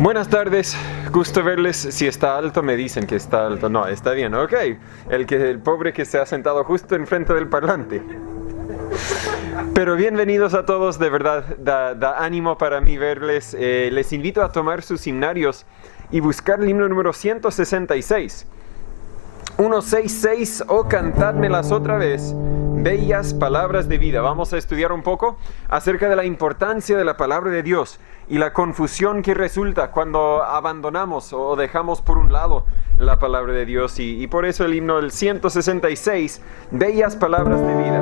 Buenas tardes, gusto verles. Si está alto me dicen que está alto. No, está bien, ok. El pobre que se ha sentado justo enfrente del parlante. Pero bienvenidos a todos, de verdad, da ánimo para mí verles. Les invito a tomar sus himnarios y buscar el himno número 166. 166 o cantádmelas otra vez, bellas palabras de vida. Vamos a estudiar un poco acerca de la importancia de la palabra de Dios y la confusión que resulta cuando abandonamos o dejamos por un lado la palabra de Dios. Y por eso el himno del 166, bellas palabras de vida.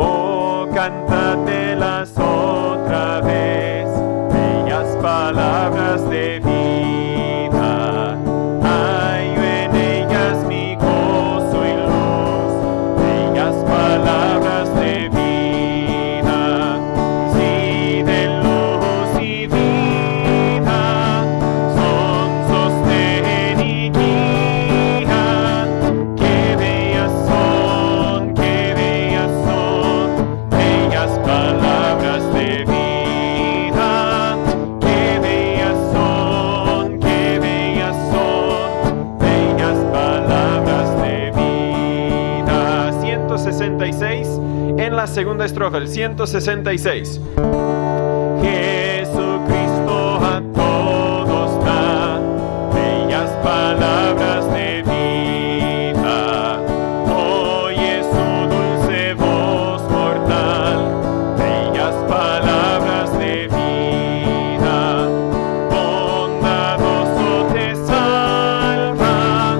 Oh, cántatelas otra vez, bellas palabras de vida. Hallo en ellas mi gozo y luz, bellas palabras de vida. Sí, de luz y vida, son sostén y guía. Qué bellas son, bellas palabras de vida. Qué bellas son, bellas palabras de vida. 166 en la segunda estrofa, el 166. Jesucristo a todos da bellas palabras de vida. Oye su dulce voz mortal, bellas palabras de vida. Bondadoso te salva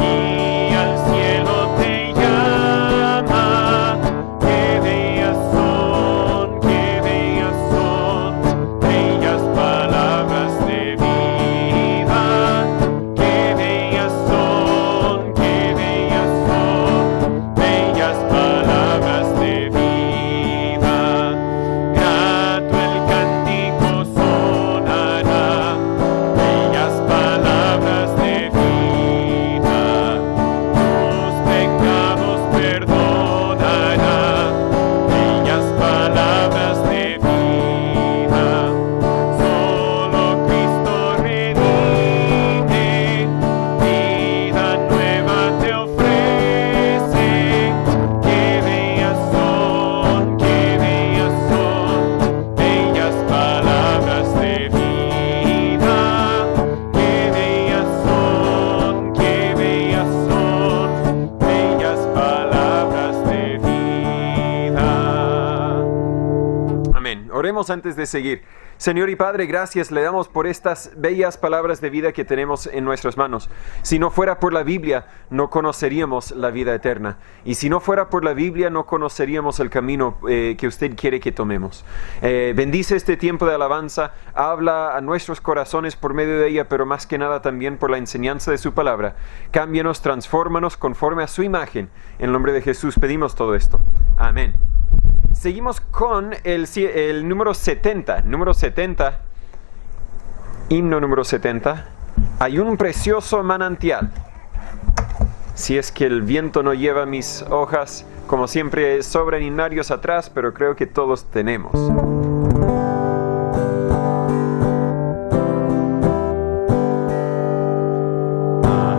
y al cielo te llama. Qué bellas son, bellas palabras de vida. Qué bellas son, bellas palabras de vida. Grato el cántico sonará, bellas palabras de vida. Tus pecados perdonará, bellas palabras de vida. Solo Cristo redime, vida nueva te ofrece. Qué bellas son, bellas palabras de vida. Qué bellas son, bellas palabras de vida. Amén. Oremos antes de seguir. Señor y Padre, gracias le damos por estas bellas palabras de vida que tenemos en nuestras manos. Si no fuera por la Biblia, no conoceríamos la vida eterna. Y si no fuera por la Biblia, no conoceríamos el camino que usted quiere que tomemos. Bendice este tiempo de alabanza, habla a nuestros corazones por medio de ella, pero más que nada también por la enseñanza de su palabra. Cámbianos, transfórmanos conforme a su imagen. En el nombre de Jesús pedimos todo esto. Amén. Seguimos con el número 70. Número 70. Himno número 70. Hay un precioso manantial. Si es que el viento no lleva mis hojas, como siempre sobran himnarios atrás, pero creo que todos tenemos.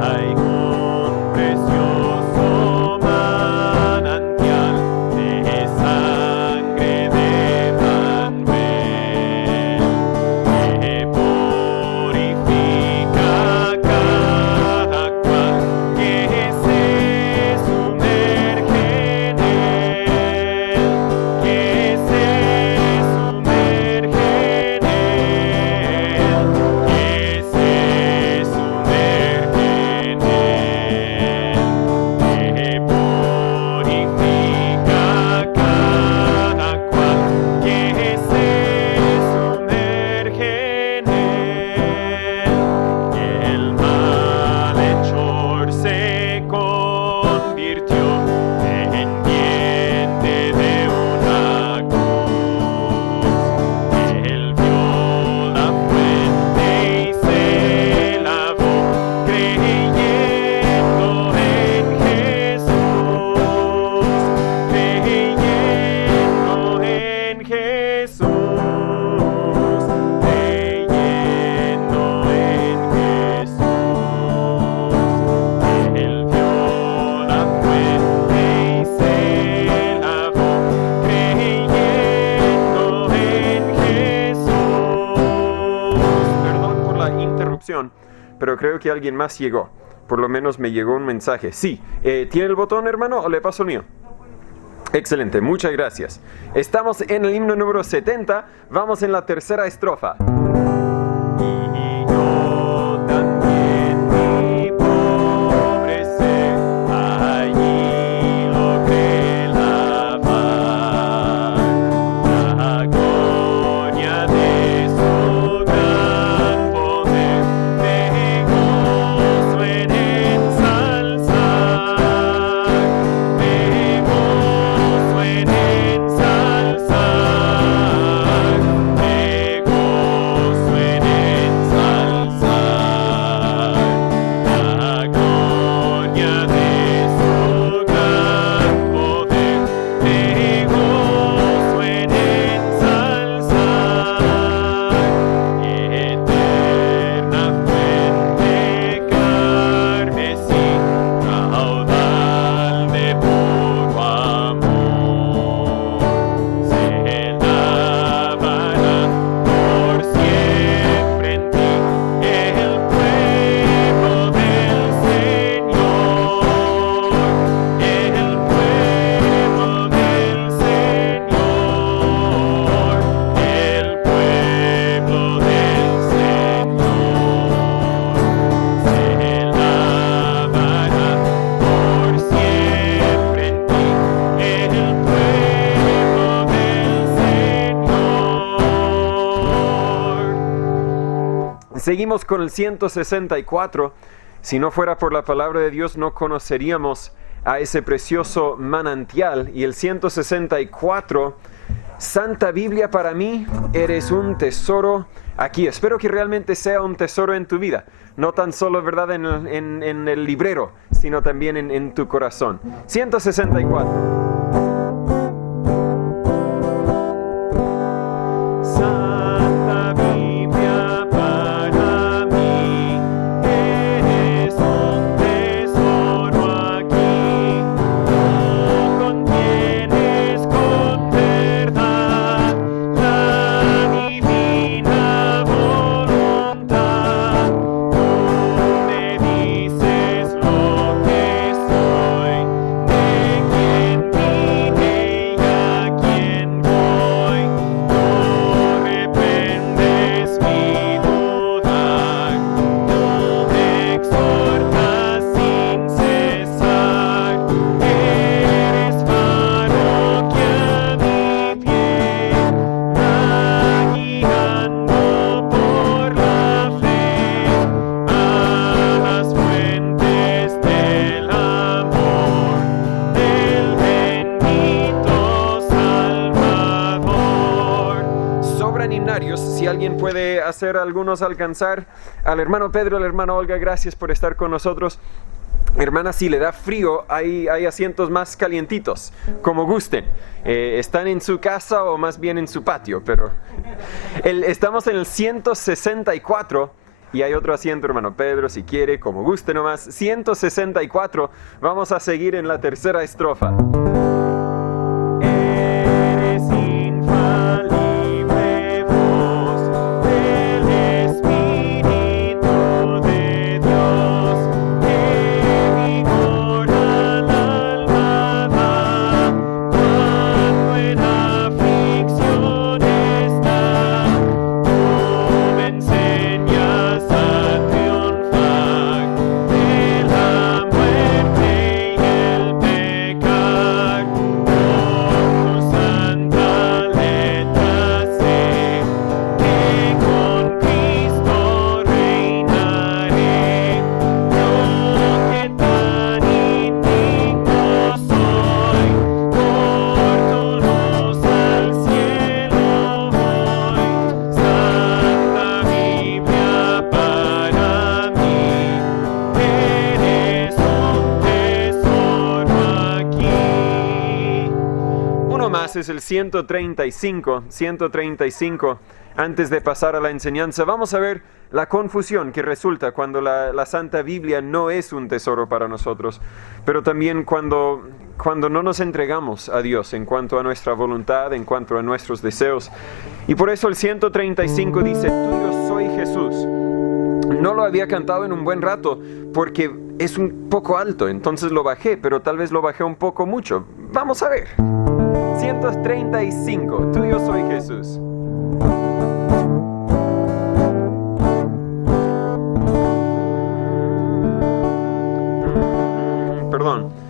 Hay un precioso manantial de sangre de Manuel, que purifica cada cual que se sumerge en él, que se botón, pero creo que alguien más llegó. Por lo menos me llegó un mensaje. Sí, ¿tiene el botón, hermano, o le paso el mío? Excelente, muchas gracias. Estamos en el himno número 70, vamos en la tercera estrofa. Seguimos con el 164. Si no fuera por la palabra de Dios, no conoceríamos a ese precioso manantial. Y el 164, Santa Biblia para mí, eres un tesoro aquí. Espero que realmente sea un tesoro en tu vida. No tan solo, ¿verdad?, en el librero, sino también en tu corazón. 164. Si alguien puede hacer algunos alcanzar al hermano Pedro, a la hermana Olga, gracias por estar con nosotros. Hermana, si le da frío, hay asientos más calientitos, como gusten. Están en su casa o más bien en su patio, pero estamos en el 164 y hay otro asiento, hermano Pedro, si quiere, como guste nomás. 164, vamos a seguir en la tercera estrofa. Es el 135. Antes de pasar a la enseñanza, vamos a ver la confusión que resulta cuando la Santa Biblia no es un tesoro para nosotros, pero también cuando no nos entregamos a Dios en cuanto a nuestra voluntad, en cuanto a nuestros deseos. Y por eso el 135 dice: tuyo soy Jesús, no lo había cantado en un buen rato porque es un poco alto, entonces lo bajé, pero tal vez lo bajé un poco mucho. Vamos a ver. 135, tuyo soy Jesús. Perdón.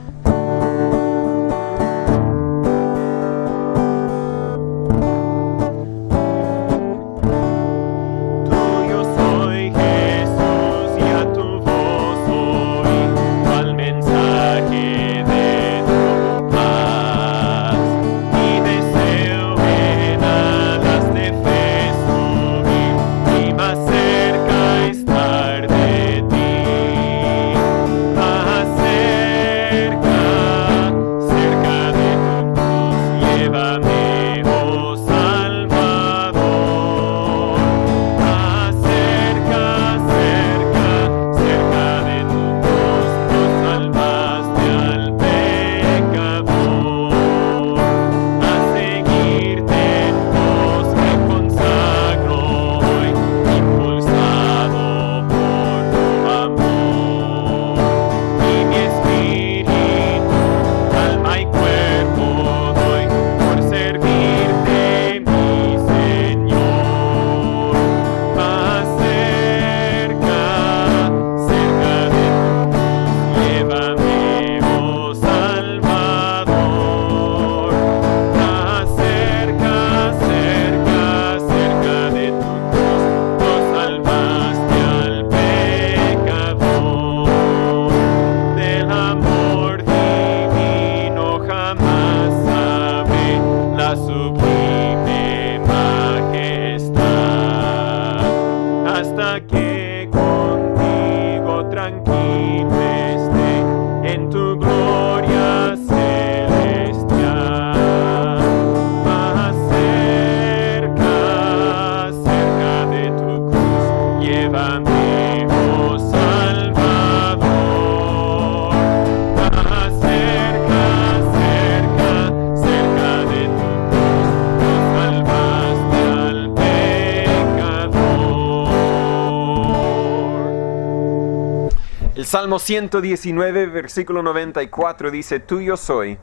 El Salmo 119, versículo 94 dice, tuyo soy,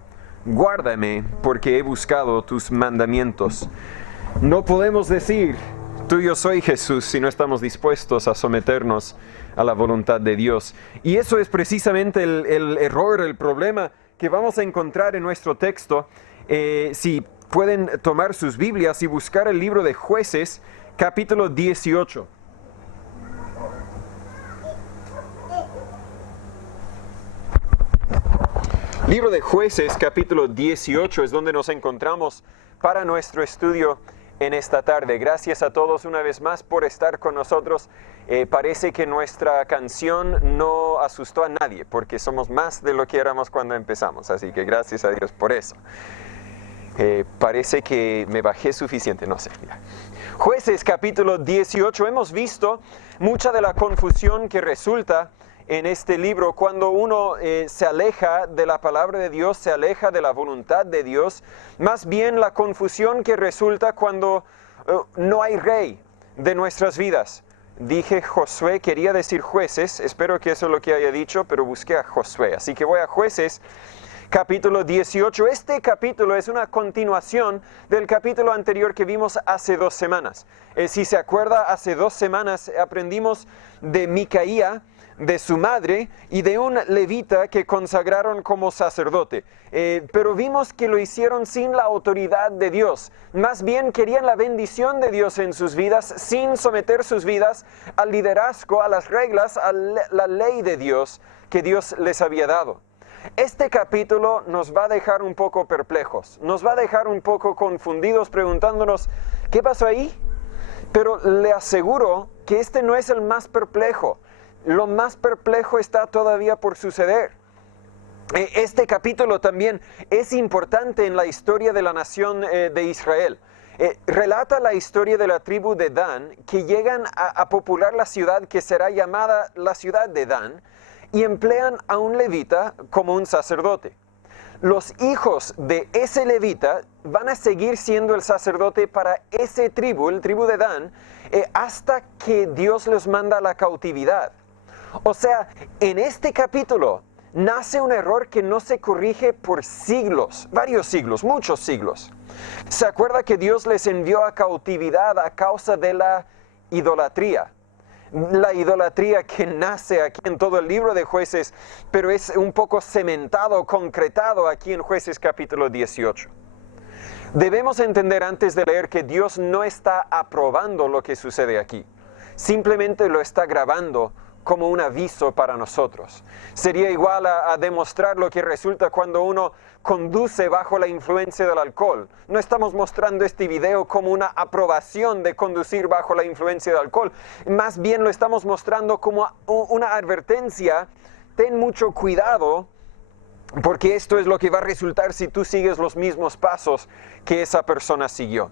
guárdame porque he buscado tus mandamientos. No podemos decir, tuyo soy Jesús, si no estamos dispuestos a someternos a la voluntad de Dios. Y eso es precisamente el error, el problema que vamos a encontrar en nuestro texto. Si pueden tomar sus Biblias y buscar el libro de Jueces, capítulo 18. Libro de Jueces, capítulo 18, es donde nos encontramos para nuestro estudio en esta tarde. Gracias a todos una vez más por estar con nosotros. Parece que nuestra canción no asustó a nadie, porque somos más de lo que éramos cuando empezamos, así que gracias a Dios por eso. Parece que me bajé suficiente, no sé. Mira. Jueces, capítulo 18, hemos visto mucha de la confusión que resulta en este libro cuando uno se aleja de la palabra de Dios, se aleja de la voluntad de Dios, más bien la confusión que resulta cuando no hay rey de nuestras vidas. Dije Josué, quería decir Jueces, espero que eso es lo que haya dicho, pero busqué a Josué, así que voy a Jueces, capítulo 18. Este capítulo es una continuación del capítulo anterior que vimos hace 2 semanas. Si se acuerda, hace 2 semanas aprendimos de Micaía, de su madre y de un levita que consagraron como sacerdote. Pero vimos que lo hicieron sin la autoridad de Dios. Más bien querían la bendición de Dios en sus vidas sin someter sus vidas al liderazgo, a las reglas, a la ley de Dios que Dios les había dado. Este capítulo nos va a dejar un poco perplejos, nos va a dejar un poco confundidos preguntándonos, ¿qué pasó ahí? Pero le aseguro que este no es el más perplejo. Lo más perplejo está todavía por suceder. Este capítulo también es importante en la historia de la nación de Israel. Relata la historia de la tribu de Dan, que llegan a popular la ciudad que será llamada la ciudad de Dan, y emplean a un levita como un sacerdote. los hijos de ese levita van a seguir siendo el sacerdote para ese tribu, el tribu de Dan, hasta que Dios los manda a la cautividad. O sea, en este capítulo nace un error que no se corrige por siglos, varios siglos, muchos siglos. ¿Se acuerda que Dios les envió a cautividad a causa de la idolatría? La idolatría que nace aquí en todo el libro de Jueces, pero es un poco cementado, concretado aquí en Jueces capítulo 18. Debemos entender antes de leer que Dios no está aprobando lo que sucede aquí. Simplemente lo está grabando como un aviso para nosotros. Sería igual a demostrar lo que resulta cuando uno conduce bajo la influencia del alcohol. No estamos mostrando este video como una aprobación de conducir bajo la influencia del alcohol. Más bien lo estamos mostrando como una advertencia. Ten mucho cuidado, porque esto es lo que va a resultar si tú sigues los mismos pasos que esa persona siguió.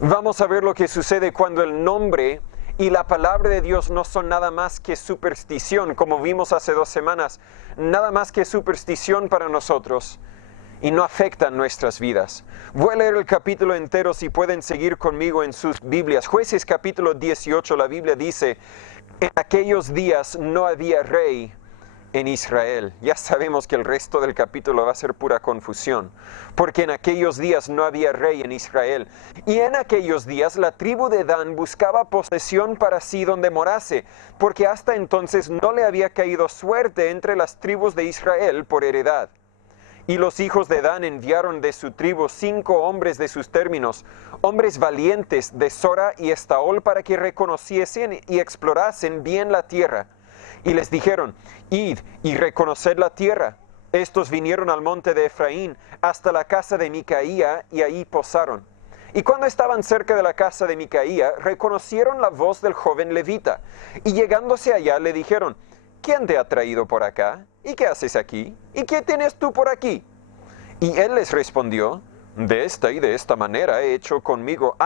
Vamos a ver lo que sucede cuando el nombre y la palabra de Dios no son nada más que superstición, como vimos hace 2 semanas, nada más que superstición para nosotros y no afectan nuestras vidas. Voy a leer el capítulo entero si pueden seguir conmigo en sus Biblias. Jueces capítulo 18, la Biblia dice, en aquellos días no había rey en Israel. Ya sabemos que el resto del capítulo va a ser pura confusión, porque en aquellos días no había rey en Israel. Y en aquellos días la tribu de Dan buscaba posesión para sí donde morase, porque hasta entonces no le había caído suerte entre las tribus de Israel por heredad. Y los hijos de Dan enviaron de su tribu 5 hombres de sus términos, hombres valientes de Sora y Estaol, para que reconociesen y explorasen bien la tierra. Y les dijeron, id y reconoced la tierra. Estos vinieron al monte de Efraín hasta la casa de Micaía y ahí posaron. Y cuando estaban cerca de la casa de Micaía, reconocieron la voz del joven levita. Y llegándose allá le dijeron, ¿quién te ha traído por acá? ¿Y qué haces aquí? ¿Y qué tienes tú por aquí? Y él les respondió, de esta y de esta manera ha hecho conmigo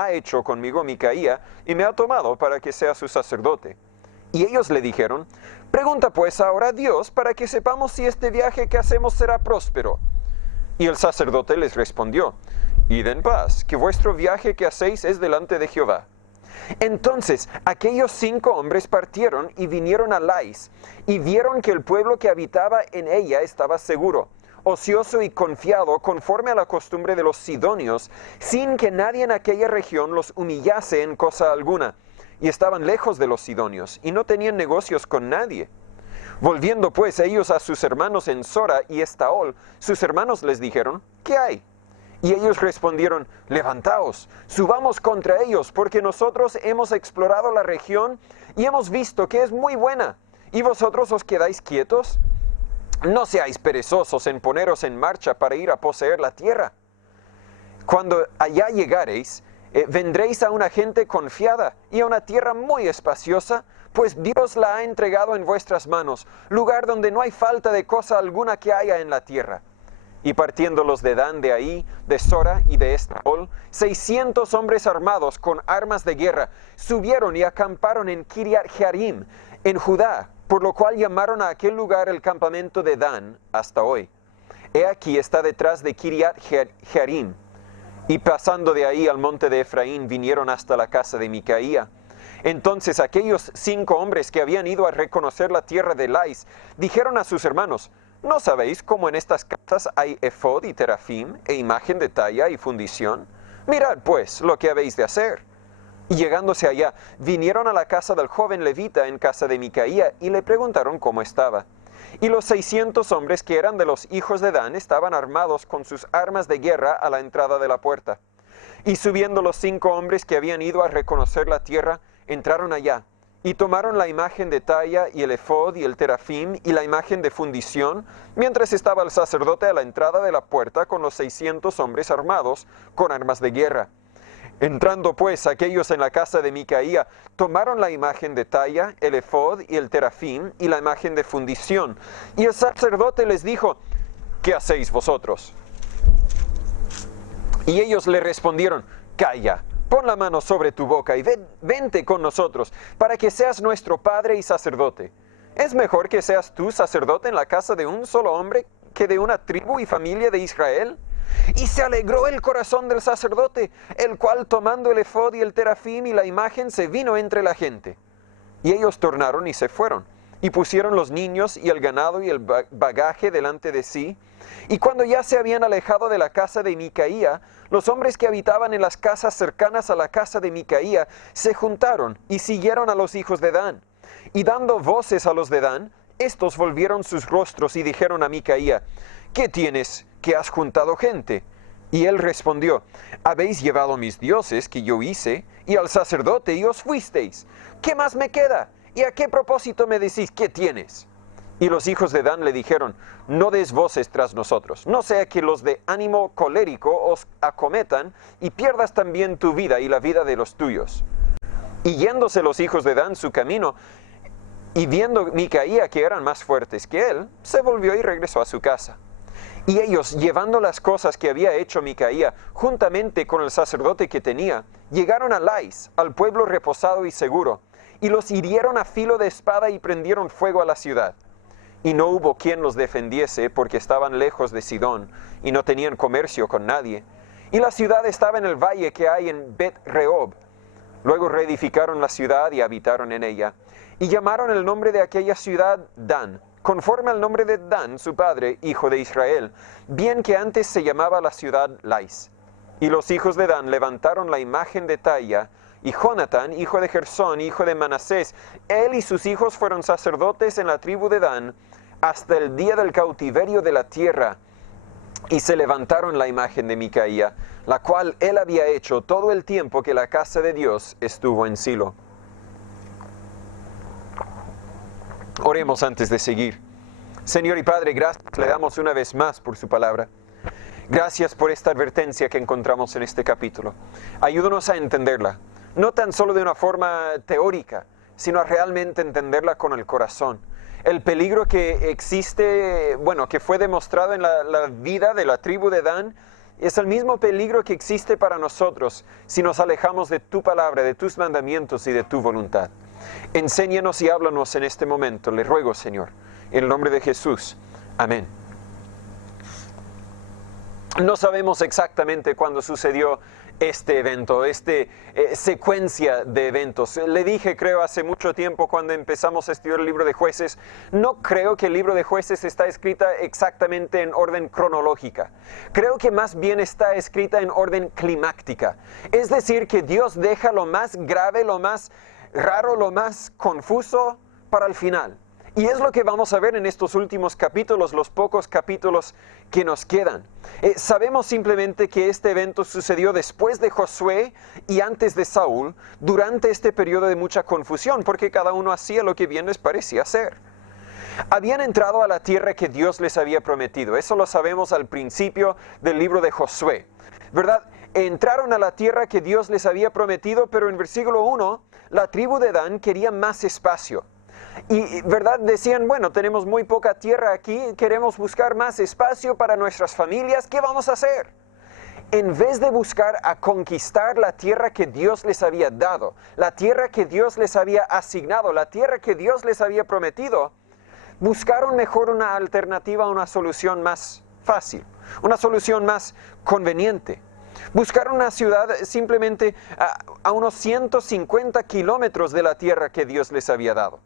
Micaía y me ha tomado para que sea su sacerdote. Y ellos le dijeron, pregunta pues ahora a Dios para que sepamos si este viaje que hacemos será próspero. Y el sacerdote les respondió, id en paz, que vuestro viaje que hacéis es delante de Jehová. Entonces aquellos 5 hombres partieron y vinieron a Lais, y vieron que el pueblo que habitaba en ella estaba seguro, ocioso y confiado conforme a la costumbre de los sidonios, sin que nadie en aquella región los humillase en cosa alguna. Y estaban lejos de los sidonios, y no tenían negocios con nadie. Volviendo pues ellos a sus hermanos en Sora y Estaol, sus hermanos les dijeron, ¿qué hay? Y ellos respondieron, levantaos, subamos contra ellos, porque nosotros hemos explorado la región y hemos visto que es muy buena, y vosotros os quedáis quietos. No seáis perezosos en poneros en marcha para ir a poseer la tierra. Cuando allá llegareis, vendréis a una gente confiada y a una tierra muy espaciosa, pues Dios la ha entregado en vuestras manos, lugar donde no hay falta de cosa alguna que haya en la tierra. Y partiendo los de Dan de ahí, de Sora y de Estaol, 600 hombres armados con armas de guerra, subieron y acamparon en Kiriat Jearim, en Judá, por lo cual llamaron a aquel lugar el campamento de Dan hasta hoy. He aquí está detrás de Kiriat Jearim. Y pasando de ahí al monte de Efraín, vinieron hasta la casa de Micaía. Entonces aquellos 5 hombres que habían ido a reconocer la tierra de Lais, dijeron a sus hermanos, ¿no sabéis cómo en estas casas hay efod y terafim, e imagen de talla y fundición? Mirad pues lo que habéis de hacer. Y llegándose allá, vinieron a la casa del joven levita en casa de Micaía, y le preguntaron cómo estaba. Y los 600 hombres que eran de los hijos de Dan estaban armados con sus armas de guerra a la entrada de la puerta. Y subiendo los 5 hombres que habían ido a reconocer la tierra, entraron allá, y tomaron la imagen de talla y el efod y el terafim y la imagen de fundición, mientras estaba el sacerdote a la entrada de la puerta con los 600 hombres armados con armas de guerra. Entrando pues aquellos en la casa de Micaía, tomaron la imagen de talla, el efod y el terafim y la imagen de fundición. Y el sacerdote les dijo, ¿qué hacéis vosotros? Y ellos le respondieron, calla, pon la mano sobre tu boca y vente con nosotros, para que seas nuestro padre y sacerdote. ¿Es mejor que seas tú sacerdote en la casa de un solo hombre que de una tribu y familia de Israel? Y se alegró el corazón del sacerdote, el cual tomando el efod y el terafim y la imagen se vino entre la gente. Y ellos tornaron y se fueron, y pusieron los niños y el ganado y el bagaje delante de sí. Y cuando ya se habían alejado de la casa de Micaía, los hombres que habitaban en las casas cercanas a la casa de Micaía se juntaron y siguieron a los hijos de Dan. Y dando voces a los de Dan, estos volvieron sus rostros y dijeron a Micaía: ¿qué tienes, que has juntado gente? Y él respondió: habéis llevado mis dioses que yo hice, y al sacerdote, y os fuisteis. ¿Qué más me queda? ¿Y a qué propósito me decís qué tienes? Y los hijos de Dan le dijeron: no des voces tras nosotros, no sea que los de ánimo colérico os acometan, y pierdas también tu vida y la vida de los tuyos. Y yéndose los hijos de Dan su camino, y viendo Micaía que eran más fuertes que él, se volvió y regresó a su casa. Y ellos, llevando las cosas que había hecho Micaía, juntamente con el sacerdote que tenía, llegaron a Lais, al pueblo reposado y seguro, y los hirieron a filo de espada y prendieron fuego a la ciudad. Y no hubo quien los defendiese, porque estaban lejos de Sidón, y no tenían comercio con nadie. Y la ciudad estaba en el valle que hay en Bet-Rehob. Luego reedificaron la ciudad y habitaron en ella, y llamaron el nombre de aquella ciudad Dan, conforme al nombre de Dan, su padre, hijo de Israel, bien que antes se llamaba la ciudad Lais. Y los hijos de Dan levantaron la imagen de Talla, y Jonatán, hijo de Gersón, hijo de Manasés, él y sus hijos fueron sacerdotes en la tribu de Dan, hasta el día del cautiverio de la tierra. Y se levantaron la imagen de Micaía, la cual él había hecho todo el tiempo que la casa de Dios estuvo en Silo. Oremos antes de seguir. Señor y Padre, gracias le damos una vez más por su palabra. Gracias por esta advertencia que encontramos en este capítulo. Ayúdanos a entenderla, no tan solo de una forma teórica, sino a realmente entenderla con el corazón. El peligro que existe, que fue demostrado en la vida de la tribu de Dan, es el mismo peligro que existe para nosotros si nos alejamos de tu palabra, de tus mandamientos y de tu voluntad. Enséñanos y háblanos en este momento, le ruego, Señor, en el nombre de Jesús. Amén. No sabemos exactamente cuándo sucedió este evento, secuencia de eventos. Le dije, creo, hace mucho tiempo cuando empezamos a estudiar el libro de Jueces, no creo que el libro de Jueces está escrita exactamente en orden cronológica. Creo que más bien está escrita en orden climáctica. Es decir, que Dios deja lo más grave, lo más raro, lo más confuso para el final. Y es lo que vamos a ver en estos últimos capítulos, los pocos capítulos que nos quedan. Sabemos simplemente que este evento sucedió después de Josué y antes de Saúl, durante este periodo de mucha confusión, porque cada uno hacía lo que bien les parecía hacer. Habían entrado a la tierra que Dios les había prometido. Eso lo sabemos al principio del libro de Josué, ¿verdad? Entraron a la tierra que Dios les había prometido, pero en versículo 1, la tribu de Dan quería más espacio. Y, ¿verdad? Decían, bueno, tenemos muy poca tierra aquí, queremos buscar más espacio para nuestras familias, ¿qué vamos a hacer? En vez de buscar a conquistar la tierra que Dios les había dado, la tierra que Dios les había asignado, la tierra que Dios les había prometido, buscaron mejor una alternativa, una solución más fácil, una solución más conveniente. Buscaron una ciudad simplemente a unos 150 kilómetros de la tierra que Dios les había dado.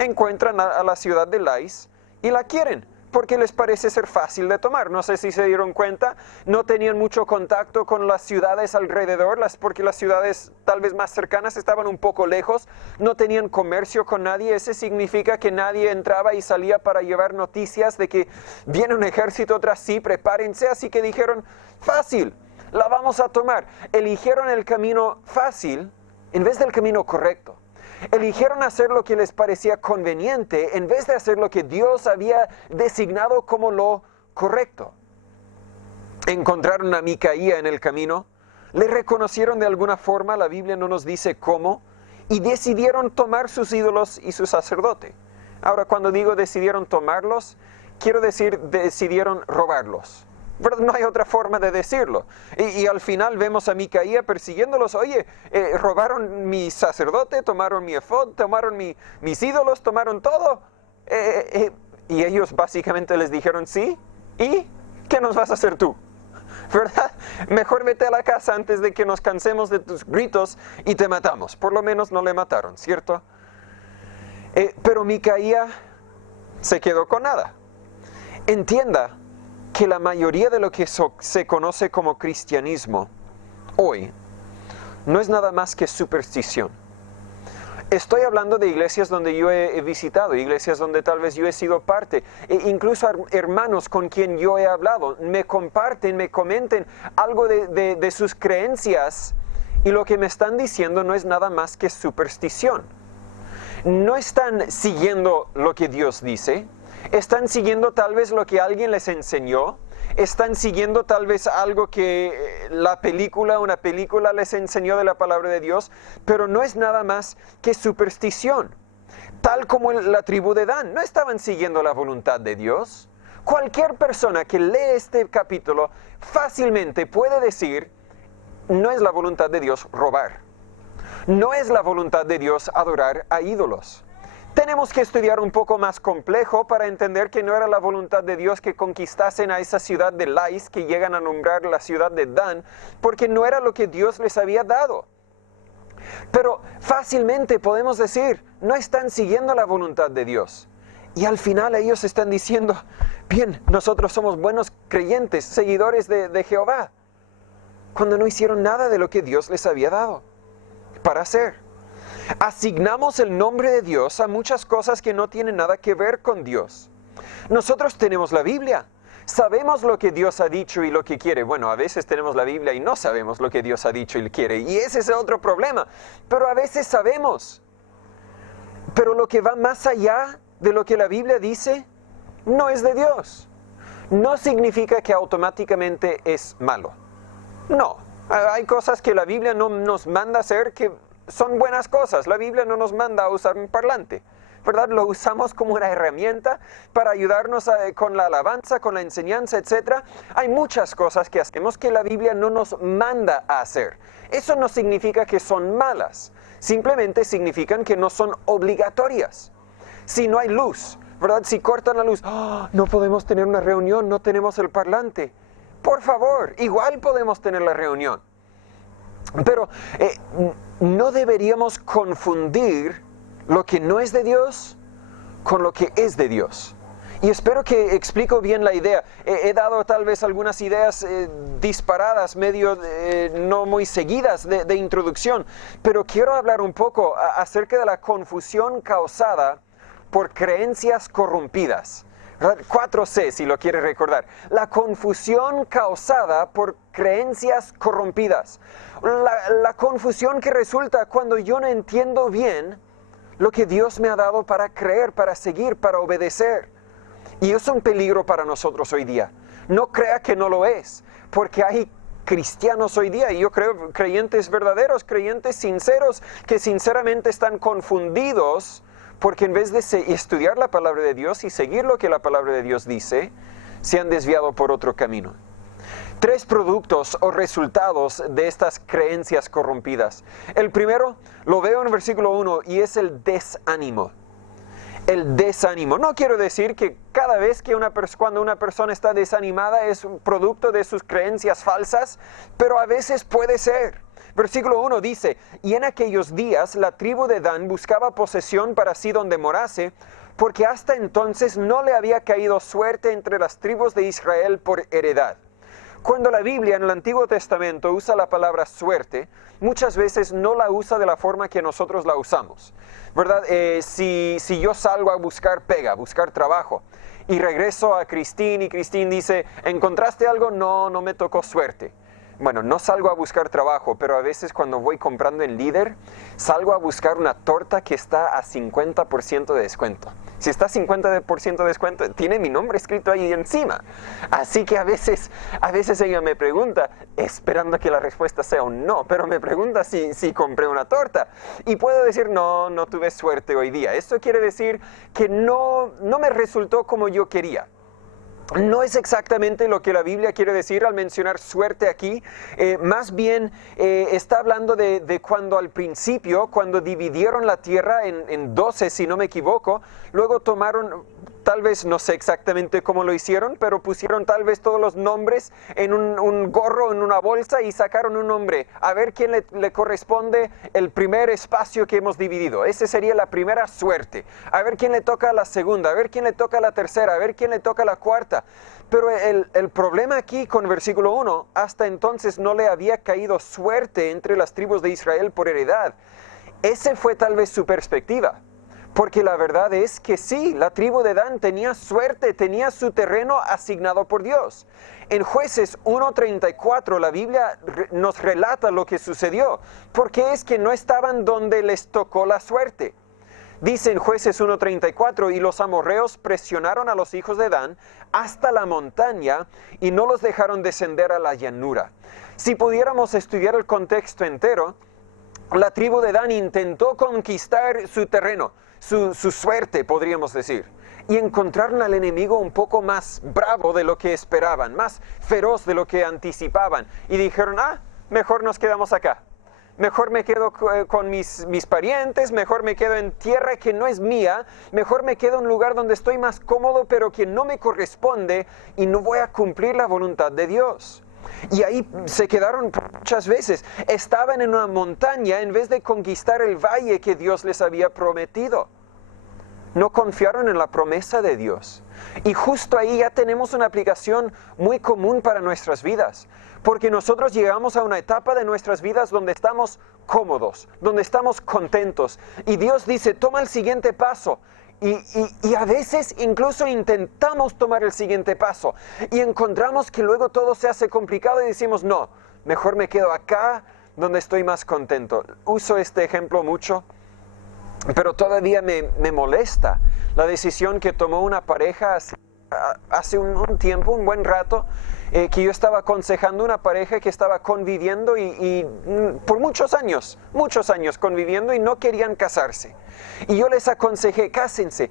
Encuentran a la ciudad de Lais y la quieren, porque les parece ser fácil de tomar. No sé si se dieron cuenta, no tenían mucho contacto con las ciudades alrededor, porque las ciudades tal vez más cercanas estaban un poco lejos, no tenían comercio con nadie. Eso significa que nadie entraba y salía para llevar noticias de que viene un ejército tras sí, prepárense. Así que dijeron, fácil, la vamos a tomar. Eligieron el camino fácil en vez del camino correcto. Eligieron hacer lo que les parecía conveniente en vez de hacer lo que Dios había designado como lo correcto. Encontraron a Micaía en el camino, le reconocieron de alguna forma, la Biblia no nos dice cómo, y decidieron tomar sus ídolos y su sacerdote. Ahora, cuando digo decidieron tomarlos, quiero decir decidieron robarlos. ¿Verdad? No hay otra forma de decirlo. Y al final vemos a Micaía persiguiéndolos. Oye, robaron mi sacerdote, tomaron mi efod, tomaron mis ídolos, tomaron todo. Y ellos básicamente les dijeron, sí, ¿y qué nos vas a hacer tú? ¿Verdad? Mejor vete a la casa antes de que nos cansemos de tus gritos y te matamos. Por lo menos no le mataron, ¿cierto? Pero Micaía se quedó con nada. Entienda que la mayoría de lo que se conoce como cristianismo hoy no es nada más que superstición. Estoy hablando de iglesias donde yo he visitado, iglesias donde tal vez yo he sido parte, e incluso hermanos con quien yo he hablado, me comparten, me comenten algo de sus creencias, y lo que me están diciendo no es nada más que superstición. No están siguiendo lo que Dios dice, están siguiendo tal vez lo que alguien les enseñó, están siguiendo tal vez algo que una película les enseñó de la palabra de Dios, pero no es nada más que superstición. Tal como la tribu de Dan, no estaban siguiendo la voluntad de Dios. Cualquier persona que lee este capítulo fácilmente puede decir, no es la voluntad de Dios robar. No es la voluntad de Dios adorar a ídolos. Tenemos que estudiar un poco más complejo para entender que no era la voluntad de Dios que conquistasen a esa ciudad de Lais, que llegan a nombrar la ciudad de Dan, porque no era lo que Dios les había dado. Pero fácilmente podemos decir, no están siguiendo la voluntad de Dios. Y al final ellos están diciendo, bien, nosotros somos buenos creyentes, seguidores de Jehová, cuando no hicieron nada de lo que Dios les había dado para hacer. Asignamos el nombre de Dios a muchas cosas que no tienen nada que ver con Dios. Nosotros tenemos la Biblia, sabemos lo que Dios ha dicho y lo que quiere. Bueno, a veces tenemos la Biblia y no sabemos lo que Dios ha dicho y quiere, y ese es otro problema. Pero a veces sabemos. Pero lo que va más allá de lo que la Biblia dice, no es de Dios. No significa que automáticamente es malo. No, hay cosas que la Biblia no nos manda hacer que son buenas cosas. La Biblia no nos manda a usar un parlante, ¿verdad? Lo usamos como una herramienta para ayudarnos con la alabanza, con la enseñanza, etc. Hay muchas cosas que hacemos que la Biblia no nos manda a hacer. Eso no significa que son malas, simplemente significan que no son obligatorias. Si no hay luz, ¿verdad? Si cortan la luz, no podemos tener una reunión, no tenemos el parlante. Por favor, igual podemos tener la reunión. Pero no deberíamos confundir lo que no es de Dios con lo que es de Dios. Y espero que explico bien la idea. He dado tal vez algunas ideas disparadas, medio no muy seguidas de introducción, pero quiero hablar un poco acerca de la confusión causada por creencias corrompidas. 4C, si lo quiere recordar. La confusión causada por creencias corrompidas. La confusión que resulta cuando yo no entiendo bien lo que Dios me ha dado para creer, para seguir, para obedecer. Y es un peligro para nosotros hoy día. No crea que no lo es, porque hay cristianos hoy día, y yo creo creyentes verdaderos, creyentes sinceros, que sinceramente están confundidos, porque en vez de estudiar la palabra de Dios y seguir lo que la palabra de Dios dice, se han desviado por otro camino. 3 productos o resultados de estas creencias corrompidas. El primero lo veo en el versículo 1 y es el desánimo. El desánimo. No quiero decir que cada vez que cuando una persona está desanimada es un producto de sus creencias falsas, pero a veces puede ser. Versículo 1 dice, y en aquellos días la tribu de Dan buscaba posesión para sí donde morase, porque hasta entonces no le había caído suerte entre las tribus de Israel por heredad. Cuando la Biblia en el Antiguo Testamento usa la palabra suerte, muchas veces no la usa de la forma que nosotros la usamos, ¿verdad? Si yo salgo a buscar pega, a buscar trabajo, y regreso a Cristín y Cristín dice, ¿encontraste algo? No, no me tocó suerte. Bueno, no salgo a buscar trabajo, pero a veces cuando voy comprando en Líder, salgo a buscar una torta que está a 50% de descuento. Si está a 50% de descuento, tiene mi nombre escrito ahí encima. Así que a veces ella me pregunta, esperando que la respuesta sea un no, pero me pregunta si compré una torta. Y puedo decir, no tuve suerte hoy día. Esto quiere decir que no me resultó como yo quería. No es exactamente lo que la Biblia quiere decir al mencionar suerte aquí. Más bien está hablando de cuando al principio, cuando dividieron la tierra en 12, si no me equivoco, luego tal vez no sé exactamente cómo lo hicieron, pero pusieron tal vez todos los nombres en un gorro, en una bolsa y sacaron un nombre. A ver quién le corresponde el primer espacio que hemos dividido. Esa sería la primera suerte. A ver quién le toca la segunda, a ver quién le toca la tercera, a ver quién le toca la cuarta. Pero el problema aquí con versículo 1, hasta entonces no le había caído suerte entre las tribus de Israel por heredad. Ese fue tal vez su perspectiva. Porque la verdad es que sí, la tribu de Dan tenía suerte, tenía su terreno asignado por Dios. En Jueces 1:34 la Biblia nos relata lo que sucedió, porque es que no estaban donde les tocó la suerte. Dice en Jueces 1:34, y los amorreos presionaron a los hijos de Dan hasta la montaña y no los dejaron descender a la llanura. Si pudiéramos estudiar el contexto entero, la tribu de Dan intentó conquistar su terreno, su suerte, podríamos decir, y encontraron al enemigo un poco más bravo de lo que esperaban, más feroz de lo que anticipaban, y dijeron, mejor nos quedamos acá, mejor me quedo con mis parientes, mejor me quedo en tierra que no es mía, mejor me quedo en un lugar donde estoy más cómodo, pero que no me corresponde, y no voy a cumplir la voluntad de Dios. Y ahí se quedaron muchas veces. Estaban en una montaña en vez de conquistar el valle que Dios les había prometido. No confiaron en la promesa de Dios. Y justo ahí ya tenemos una aplicación muy común para nuestras vidas. Porque nosotros llegamos a una etapa de nuestras vidas donde estamos cómodos, donde estamos contentos. Y Dios dice, toma el siguiente paso. Y a veces incluso intentamos tomar el siguiente paso y encontramos que luego todo se hace complicado y decimos, no, mejor me quedo acá donde estoy más contento. Uso este ejemplo mucho, pero todavía me molesta la decisión que tomó una pareja hace un tiempo, un buen rato, que yo estaba aconsejando una pareja que estaba conviviendo y por muchos años conviviendo y no querían casarse. Y yo les aconsejé, cásense,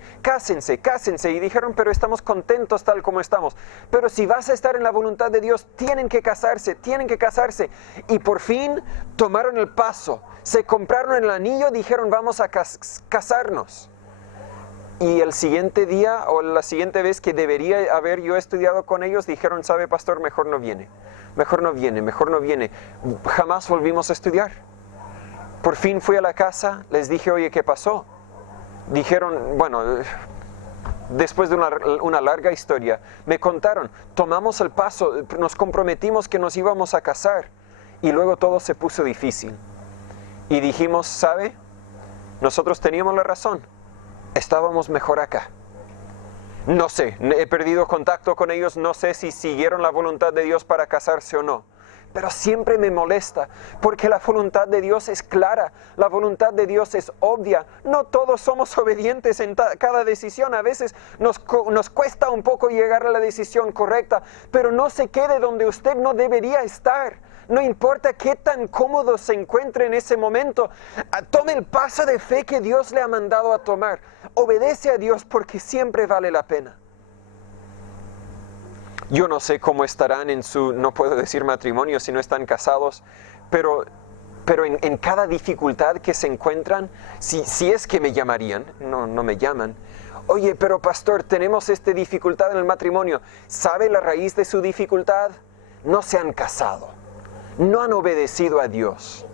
y dijeron, pero estamos contentos tal como estamos. Pero si vas a estar en la voluntad de Dios, tienen que casarse. Y por fin tomaron el paso, se compraron el anillo, dijeron, vamos a casarnos. Y el siguiente día o la siguiente vez que debería haber yo estudiado con ellos, dijeron, ¿sabe, pastor? Mejor no viene. Jamás volvimos a estudiar. Por fin fui a la casa, les dije, oye, ¿qué pasó? Dijeron, bueno, después de una larga historia, me contaron, tomamos el paso, nos comprometimos que nos íbamos a casar y luego todo se puso difícil. Y dijimos, ¿sabe? Nosotros teníamos la razón. Estábamos mejor acá. No sé, he perdido contacto con ellos, no sé si siguieron la voluntad de Dios para casarse o no. Pero siempre me molesta, porque la voluntad de Dios es clara, la voluntad de Dios es obvia. No todos somos obedientes en cada decisión, a veces nos cuesta un poco llegar a la decisión correcta, pero no se quede donde usted no debería estar. No importa qué tan cómodo se encuentre en ese momento, tome el paso de fe que Dios le ha mandado a tomar. Obedece a Dios porque siempre vale la pena. Yo no sé cómo estarán en su, no puedo decir matrimonio si no están casados, pero en cada dificultad que se encuentran, si es que me llamarían, no me llaman. Oye, pero pastor, tenemos esta dificultad en el matrimonio. ¿Sabe la raíz de su dificultad? No se han casado. No han obedecido a Dios.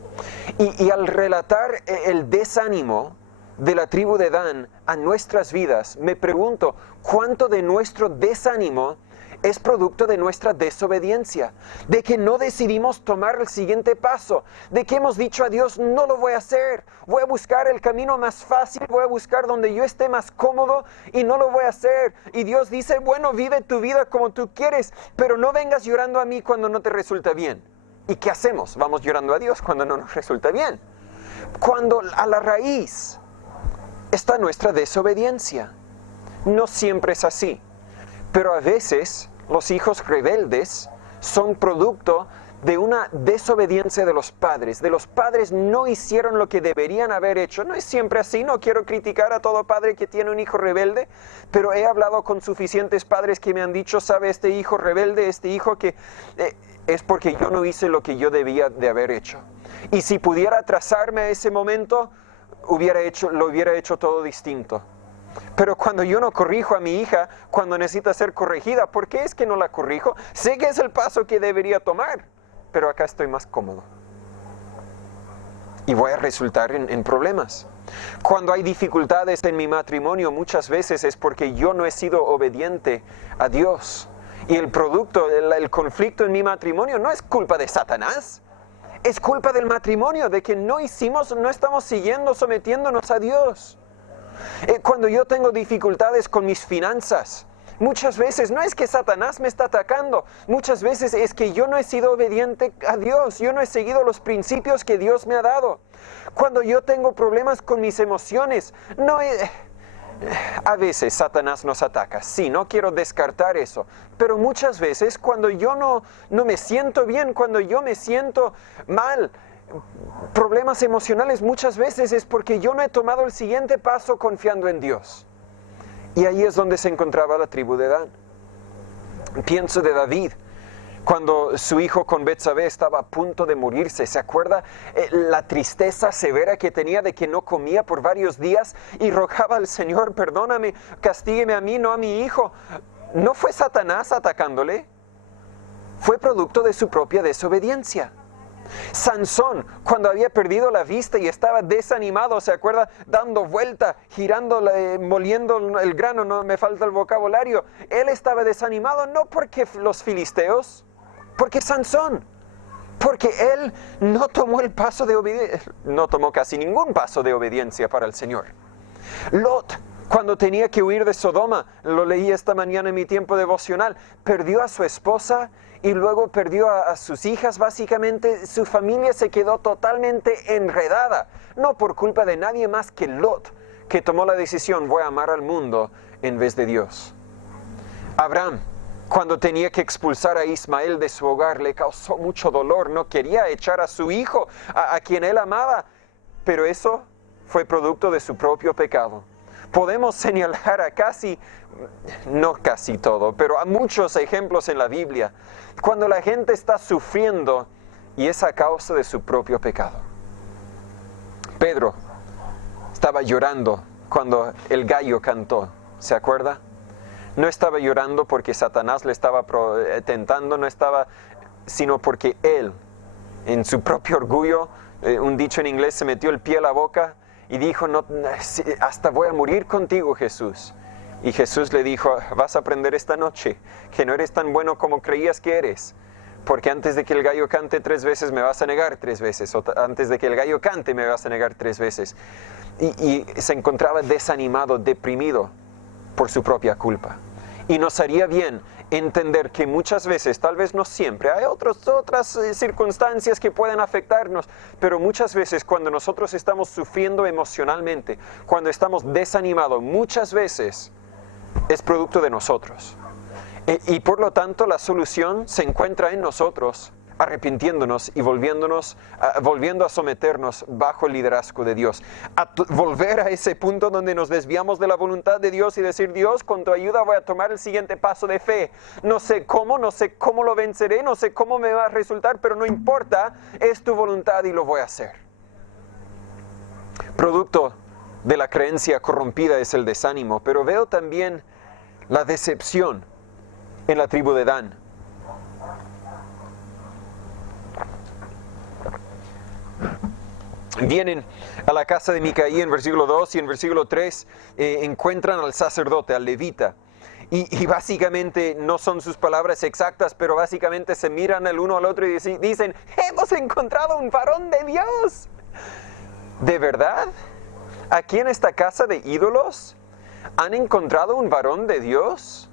Y al relatar el desánimo de la tribu de Dan a nuestras vidas, me pregunto, ¿cuánto de nuestro desánimo es producto de nuestra desobediencia? De que no decidimos tomar el siguiente paso, de que hemos dicho a Dios, no lo voy a hacer, voy a buscar el camino más fácil, voy a buscar donde yo esté más cómodo y no lo voy a hacer. Y Dios dice, bueno, vive tu vida como tú quieres, pero no vengas llorando a mí cuando no te resulta bien. ¿Y qué hacemos? Vamos llorando a Dios cuando no nos resulta bien. Cuando a la raíz está nuestra desobediencia. No siempre es así, pero a veces los hijos rebeldes son producto de una desobediencia de los padres. Los padres no hicieron lo que deberían haber hecho. No es siempre así, no quiero criticar a todo padre que tiene un hijo rebelde, pero he hablado con suficientes padres que me han dicho, ¿sabe? Este hijo rebelde, este hijo que es porque yo no hice lo que yo debía de haber hecho. Y si pudiera atrasarme a ese momento, lo hubiera hecho todo distinto. Pero cuando yo no corrijo a mi hija, cuando necesita ser corregida, ¿por qué es que no la corrijo? Sé que es el paso que debería tomar, pero acá estoy más cómodo. Y voy a resultar en problemas. Cuando hay dificultades en mi matrimonio, muchas veces es porque yo no he sido obediente a Dios. Y el producto, el conflicto en mi matrimonio no es culpa de Satanás. Es culpa del matrimonio, de que no estamos siguiendo, sometiéndonos a Dios. Cuando yo tengo dificultades con mis finanzas, muchas veces no es que Satanás me está atacando, muchas veces es que yo no he sido obediente a Dios, yo no he seguido los principios que Dios me ha dado. Cuando yo tengo problemas con mis emociones, a veces Satanás nos ataca, sí, no quiero descartar eso, pero muchas veces cuando yo no me siento bien, cuando yo me siento mal, problemas emocionales muchas veces es porque yo no he tomado el siguiente paso confiando en Dios. Y ahí es donde se encontraba la tribu de Dan. Pienso de David, cuando su hijo con Betsabé estaba a punto de morirse. ¿Se acuerda la tristeza severa que tenía de que no comía por varios días y rogaba al Señor, perdóname, castígueme a mí, no a mi hijo? ¿No fue Satanás atacándole? Fue producto de su propia desobediencia. Sansón, cuando había perdido la vista y estaba desanimado, ¿se acuerda? Dando vuelta, girando, moliendo el grano, no me falta el vocabulario. Él estaba desanimado no porque los filisteos, porque Sansón. Porque él no tomó el paso de obediencia, no tomó casi ningún paso de obediencia para el Señor. Lot, cuando tenía que huir de Sodoma, lo leí esta mañana en mi tiempo devocional, perdió a su esposa y luego perdió a sus hijas. Básicamente su familia se quedó totalmente enredada, no por culpa de nadie más que Lot, que tomó la decisión, voy a amar al mundo en vez de Dios. Abraham, cuando tenía que expulsar a Ismael de su hogar, le causó mucho dolor, no quería echar a su hijo, a quien él amaba, pero eso fue producto de su propio pecado. Podemos señalar a no casi todo, pero a muchos ejemplos en la Biblia, cuando la gente está sufriendo y es a causa de su propio pecado. Pedro estaba llorando cuando el gallo cantó, ¿se acuerda? No estaba llorando porque Satanás le estaba tentando, sino porque él, en su propio orgullo, un dicho en inglés, se metió el pie a la boca y dijo, no, hasta voy a morir contigo, Jesús. Y Jesús le dijo, vas a aprender esta noche que no eres tan bueno como creías que eres, porque antes de que el gallo cante 3 veces me vas a negar 3 veces, o antes de que el gallo cante me vas a negar 3 veces. Y se encontraba desanimado, deprimido por su propia culpa. Y nos haría bien entender que muchas veces, tal vez no siempre, hay otras circunstancias que pueden afectarnos, pero muchas veces cuando nosotros estamos sufriendo emocionalmente, cuando estamos desanimados, muchas veces es producto de nosotros. Y por lo tanto la solución se encuentra en nosotros, arrepintiéndonos y volviendo a someternos bajo el liderazgo de Dios. Volver a ese punto donde nos desviamos de la voluntad de Dios y decir, Dios, con tu ayuda voy a tomar el siguiente paso de fe. No sé cómo lo venceré, no sé cómo me va a resultar, pero no importa, es tu voluntad y lo voy a hacer. Producto de la creencia corrompida es el desánimo, pero veo también la decepción en la tribu de Dan. Vienen a la casa de Micaía en versículo 2 y en versículo 3 encuentran al sacerdote, al levita. Y básicamente no son sus palabras exactas, pero básicamente se miran el uno al otro y dicen, hemos encontrado un varón de Dios. ¿De verdad? ¿Aquí en esta casa de ídolos han encontrado un varón de Dios?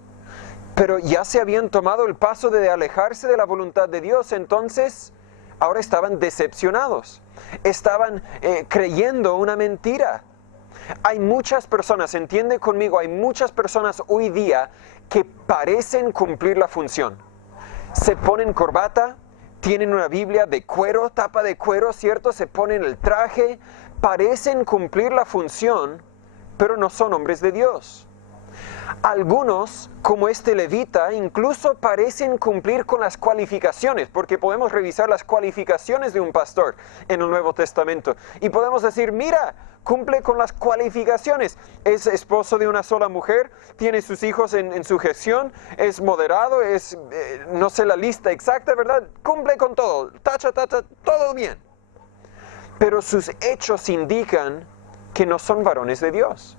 Pero ya se habían tomado el paso de alejarse de la voluntad de Dios, entonces ahora estaban decepcionados. Estaban creyendo una mentira. Hay muchas personas, entiende conmigo, hay muchas personas hoy día que parecen cumplir la función. Se ponen corbata, tienen una Biblia de cuero, tapa de cuero, ¿cierto? Se ponen el traje, parecen cumplir la función, pero no son hombres de Dios. Algunos, como este levita, incluso parecen cumplir con las cualificaciones, porque podemos revisar las cualificaciones de un pastor en el Nuevo Testamento. Y podemos decir, mira, cumple con las cualificaciones. Es esposo de una sola mujer, tiene sus hijos en su gestión, es moderado, no sé la lista exacta, ¿verdad? Cumple con todo, tacha, todo bien. Pero sus hechos indican que no son varones de Dios.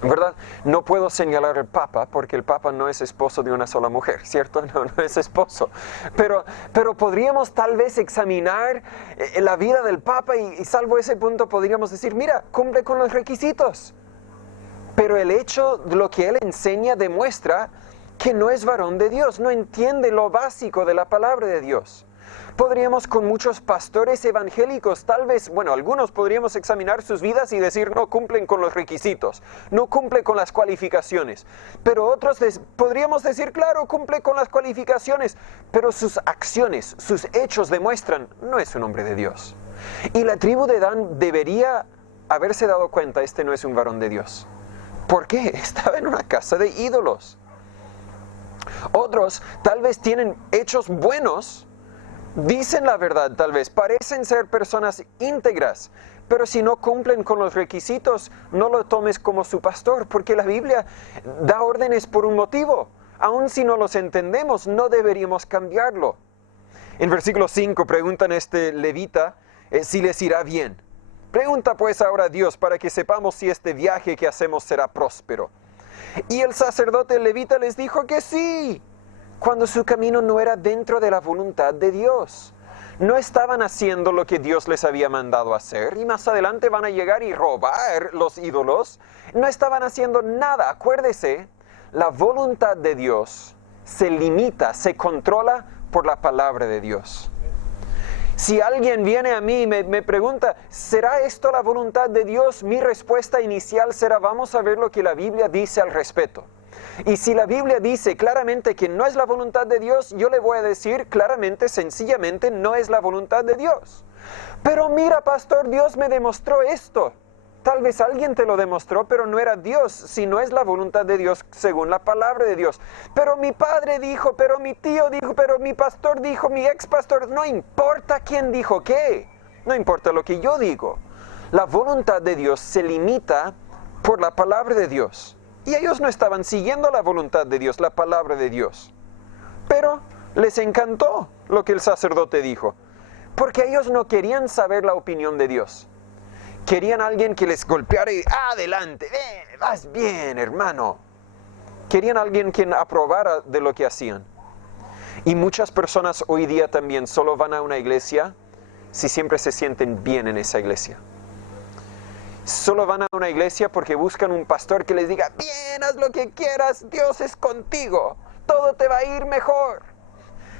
¿Verdad? No puedo señalar al Papa porque el Papa no es esposo de una sola mujer, ¿cierto? No es esposo. Pero podríamos tal vez examinar la vida del Papa y salvo ese punto podríamos decir, mira, cumple con los requisitos. Pero el hecho de lo que él enseña demuestra que no es varón de Dios, no entiende lo básico de la palabra de Dios. Podríamos con muchos pastores evangélicos, tal vez, algunos podríamos examinar sus vidas y decir no cumplen con los requisitos, no cumple con las cualificaciones. Pero otros podríamos decir, claro, cumple con las cualificaciones, pero sus acciones, sus hechos demuestran, no es un hombre de Dios. Y la tribu de Dan debería haberse dado cuenta, este no es un varón de Dios. ¿Por qué? Estaba en una casa de ídolos. Otros tal vez tienen hechos buenos, dicen la verdad tal vez, parecen ser personas íntegras, pero si no cumplen con los requisitos, no lo tomes como su pastor, porque la Biblia da órdenes por un motivo. Aun si no los entendemos, no deberíamos cambiarlo. En versículo 5 preguntan a este levita si les irá bien. Pregunta pues ahora a Dios para que sepamos si este viaje que hacemos será próspero. Y el sacerdote levita les dijo que sí, cuando su camino no era dentro de la voluntad de Dios. No estaban haciendo lo que Dios les había mandado hacer y más adelante van a llegar y robar los ídolos. No estaban haciendo nada. Acuérdese, la voluntad de Dios se limita, se controla por la palabra de Dios. Si alguien viene a mí y me pregunta, ¿será esto la voluntad de Dios? Mi respuesta inicial será, vamos a ver lo que la Biblia dice al respecto. Y si la Biblia dice claramente que no es la voluntad de Dios, yo le voy a decir claramente, sencillamente, no es la voluntad de Dios. Pero mira, pastor, Dios me demostró esto. Tal vez alguien te lo demostró, pero no era Dios, si no es la voluntad de Dios según la palabra de Dios. Pero mi padre dijo, pero mi tío dijo, pero mi pastor dijo, mi ex pastor, no importa quién dijo qué, no importa lo que yo digo. La voluntad de Dios se limita por la palabra de Dios. Y ellos no estaban siguiendo la voluntad de Dios, la palabra de Dios. Pero les encantó lo que el sacerdote dijo, porque ellos no querían saber la opinión de Dios. Querían a alguien que les golpeara y adelante, vas bien, hermano. Querían a alguien que aprobara de lo que hacían. Y muchas personas hoy día también solo van a una iglesia si siempre se sienten bien en esa iglesia. Solo van a una iglesia porque buscan un pastor que les diga, bien, haz lo que quieras, Dios es contigo, todo te va a ir mejor.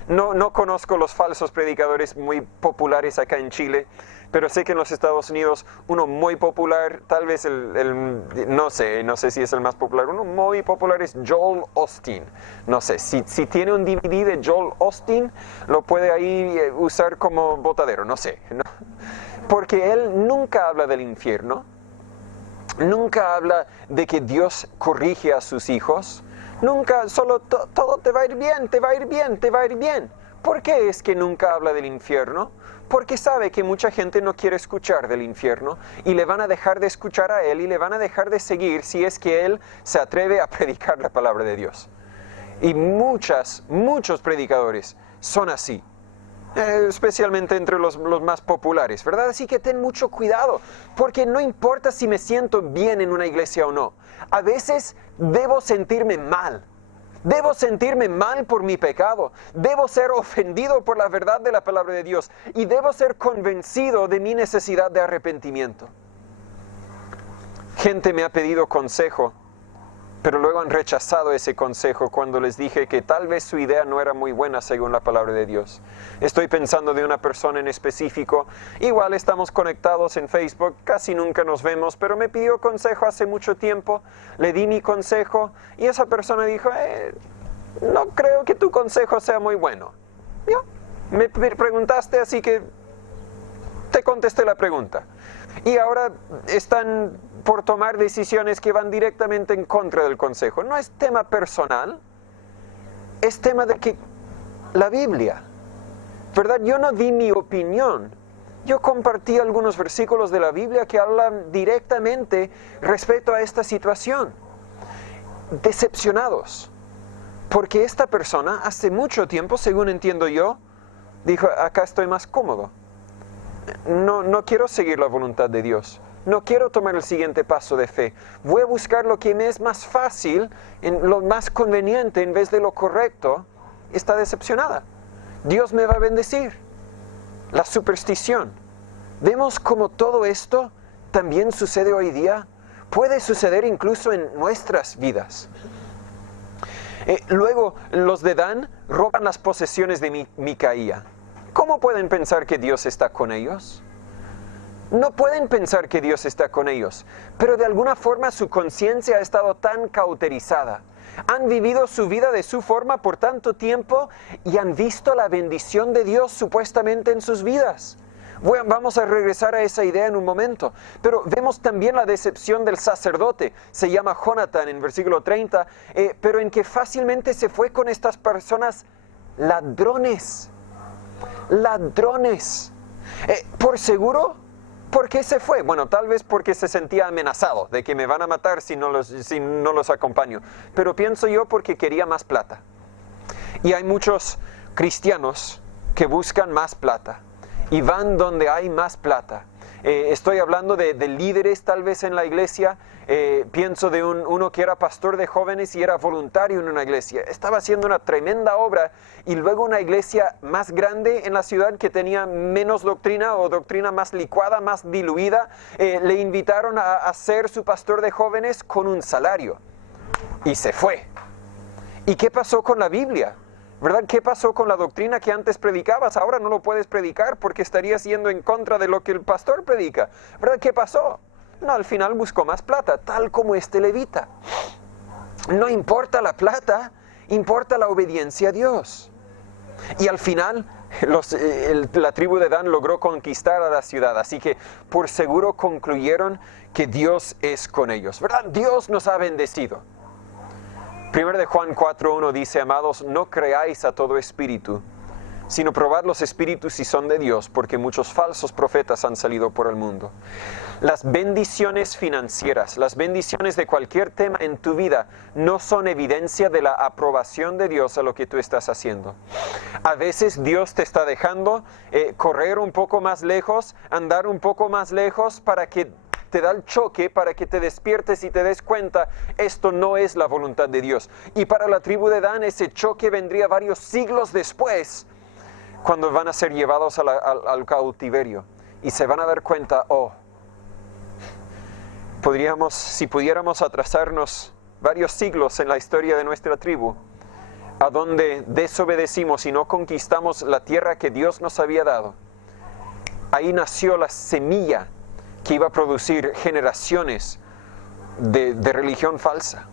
No conozco los falsos predicadores muy populares acá en Chile, pero sé que en los Estados Unidos uno muy popular, tal vez no sé si es el más popular, uno muy popular es Joel Osteen. No sé, si tiene un DVD de Joel Osteen, lo puede ahí usar como botadero, no sé. ¿No? Porque él nunca habla del infierno, nunca habla de que Dios corrige a sus hijos, nunca, solo todo te va a ir bien, te va a ir bien, te va a ir bien. ¿Por qué es que nunca habla del infierno? Porque sabe que mucha gente no quiere escuchar del infierno y le van a dejar de escuchar a él y le van a dejar de seguir si es que él se atreve a predicar la palabra de Dios. Y muchos predicadores son así. Especialmente entre los más populares, ¿verdad? Así que ten mucho cuidado, porque no importa si me siento bien en una iglesia o no. A veces debo sentirme mal por mi pecado, debo ser ofendido por la verdad de la palabra de Dios y debo ser convencido de mi necesidad de arrepentimiento. Gente me ha pedido consejo, pero luego han rechazado ese consejo cuando les dije que tal vez su idea no era muy buena según la palabra de Dios. Estoy pensando de una persona en específico, igual estamos conectados en Facebook, casi nunca nos vemos, pero me pidió consejo hace mucho tiempo, le di mi consejo y esa persona dijo, no creo que tu consejo sea muy bueno. Me preguntaste, así que Te contesté la pregunta. Y ahora están por tomar decisiones que van directamente en contra del consejo. No es tema personal, es tema de que la Biblia, ¿verdad? Yo no di mi opinión. Yo compartí algunos versículos de la Biblia que hablan directamente respecto a esta situación. Decepcionados, porque esta persona hace mucho tiempo, según entiendo yo, dijo, acá estoy más cómodo. No quiero seguir la voluntad de Dios. No quiero tomar el siguiente paso de fe. Voy a buscar lo que me es más fácil, lo más conveniente en vez de lo correcto. Está decepcionada. Dios me va a bendecir. La superstición. Vemos como todo esto también sucede hoy día. Puede suceder incluso en nuestras vidas. Luego, los de Dan roban las posesiones de Micaía. ¿Cómo pueden pensar que Dios está con ellos? No pueden pensar que Dios está con ellos, pero de alguna forma su conciencia ha estado tan cauterizada. Han vivido su vida de su forma por tanto tiempo y han visto la bendición de Dios supuestamente en sus vidas. Vamos a regresar a esa idea en un momento, pero vemos también la decepción del sacerdote, se llama Jonatán en versículo 30, pero en que fácilmente se fue con estas personas ladrones. Ladrones. ¿Por seguro? ¿Por qué se fue? Bueno, tal vez porque se sentía amenazado de que me van a matar si no los acompaño. Pero pienso yo porque quería más plata. Y hay muchos cristianos que buscan más plata y van donde hay más plata. Estoy hablando de líderes tal vez en la iglesia. Pienso de uno que era pastor de jóvenes y era voluntario en una iglesia. Estaba haciendo una tremenda obra y luego una iglesia más grande en la ciudad que tenía menos doctrina o doctrina más licuada, más diluida, le invitaron a ser su pastor de jóvenes con un salario. Y se fue. ¿Y qué pasó con la Biblia? ¿Verdad? ¿Qué pasó con la doctrina que antes predicabas? Ahora no lo puedes predicar porque estarías yendo en contra de lo que el pastor predica. ¿Verdad? ¿Qué pasó? No, al final buscó más plata, tal como este levita. No importa la plata, importa la obediencia a Dios. Y al final, la tribu de Dan logró conquistar a la ciudad, así que por seguro concluyeron que Dios es con ellos. ¿Verdad? Dios nos ha bendecido. 1 de Juan 4:1 dice, amados, no creáis a todo espíritu, sino probad los espíritus si son de Dios, porque muchos falsos profetas han salido por el mundo. Las bendiciones financieras, las bendiciones de cualquier tema en tu vida, no son evidencia de la aprobación de Dios a lo que tú estás haciendo. A veces Dios te está dejando correr un poco más lejos, andar un poco más lejos para que te da el choque, para que te despiertes y te des cuenta, esto no es la voluntad de Dios. Y para la tribu de Dan ese choque vendría varios siglos después, cuando van a ser llevados al cautiverio. Y se van a dar cuenta, si pudiéramos atrasarnos varios siglos en la historia de nuestra tribu, a donde desobedecimos y no conquistamos la tierra que Dios nos había dado, ahí nació la semilla que iba a producir generaciones de religión falsa.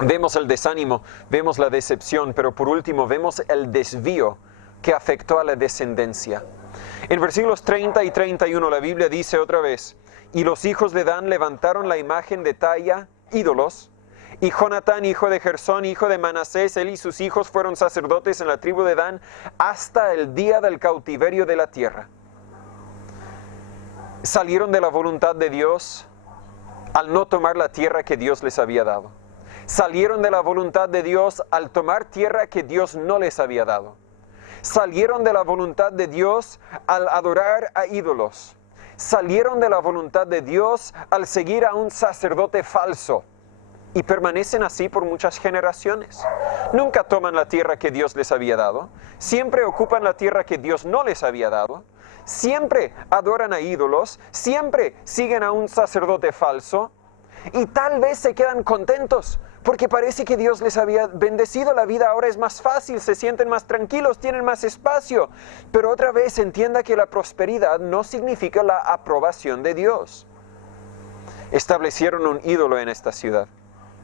Vemos el desánimo, vemos la decepción, pero por último vemos el desvío que afectó a la descendencia. En versículos 30 y 31 la Biblia dice otra vez, y los hijos de Dan levantaron la imagen de talla, ídolos, y Jonatán, hijo de Gersón, hijo de Manasés, él y sus hijos fueron sacerdotes en la tribu de Dan hasta el día del cautiverio de la tierra. Salieron de la voluntad de Dios al no tomar la tierra que Dios les había dado. Salieron de la voluntad de Dios al tomar tierra que Dios no les había dado. Salieron de la voluntad de Dios al adorar a ídolos. Salieron de la voluntad de Dios al seguir a un sacerdote falso. Y permanecen así por muchas generaciones. Nunca toman la tierra que Dios les había dado. Siempre ocupan la tierra que Dios no les había dado. Siempre adoran a ídolos, siempre siguen a un sacerdote falso y tal vez se quedan contentos porque parece que Dios les había bendecido, la vida ahora es más fácil, se sienten más tranquilos, tienen más espacio. Pero otra vez entienda que la prosperidad no significa la aprobación de Dios. Establecieron un ídolo en esta ciudad.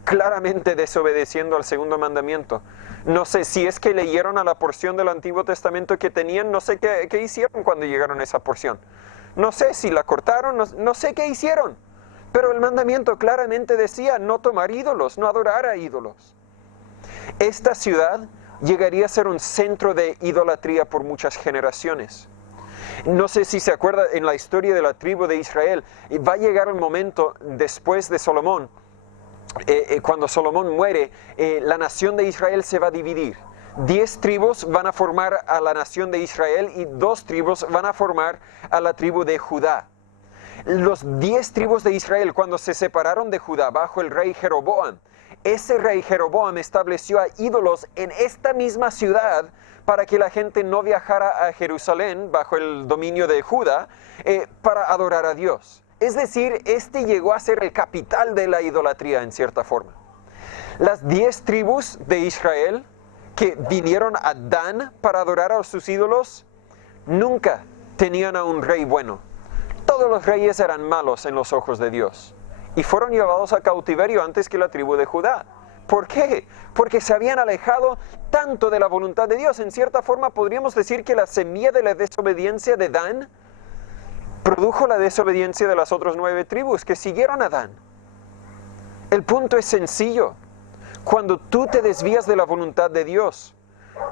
claramente desobedeciendo al segundo mandamiento. No sé si es que leyeron a la porción del Antiguo Testamento que tenían, no sé qué hicieron cuando llegaron a esa porción. No sé si la cortaron, no sé qué hicieron. Pero el mandamiento claramente decía no tomar ídolos, no adorar a ídolos. Esta ciudad llegaría a ser un centro de idolatría por muchas generaciones. No sé si se acuerda, en la historia de la tribu de Israel, va a llegar un momento después de Salomón, cuando Salomón muere, la nación de Israel se va a dividir. 10 tribus van a formar a la nación de Israel y 2 tribus van a formar a la tribu de Judá. Los 10 tribus de Israel, cuando se separaron de Judá bajo el rey Jeroboam, ese rey Jeroboam estableció a ídolos en esta misma ciudad para que la gente no viajara a Jerusalén bajo el dominio de Judá para adorar a Dios. Es decir, este llegó a ser el capital de la idolatría en cierta forma. Las 10 tribus de Israel que vinieron a Dan para adorar a sus ídolos, nunca tenían a un rey bueno. Todos los reyes eran malos en los ojos de Dios y fueron llevados a cautiverio antes que la tribu de Judá. ¿Por qué? Porque se habían alejado tanto de la voluntad de Dios. En cierta forma podríamos decir que la semilla de la desobediencia de Dan produjo la desobediencia de las otras 9 tribus que siguieron a Dan. El punto es sencillo. Cuando tú te desvías de la voluntad de Dios,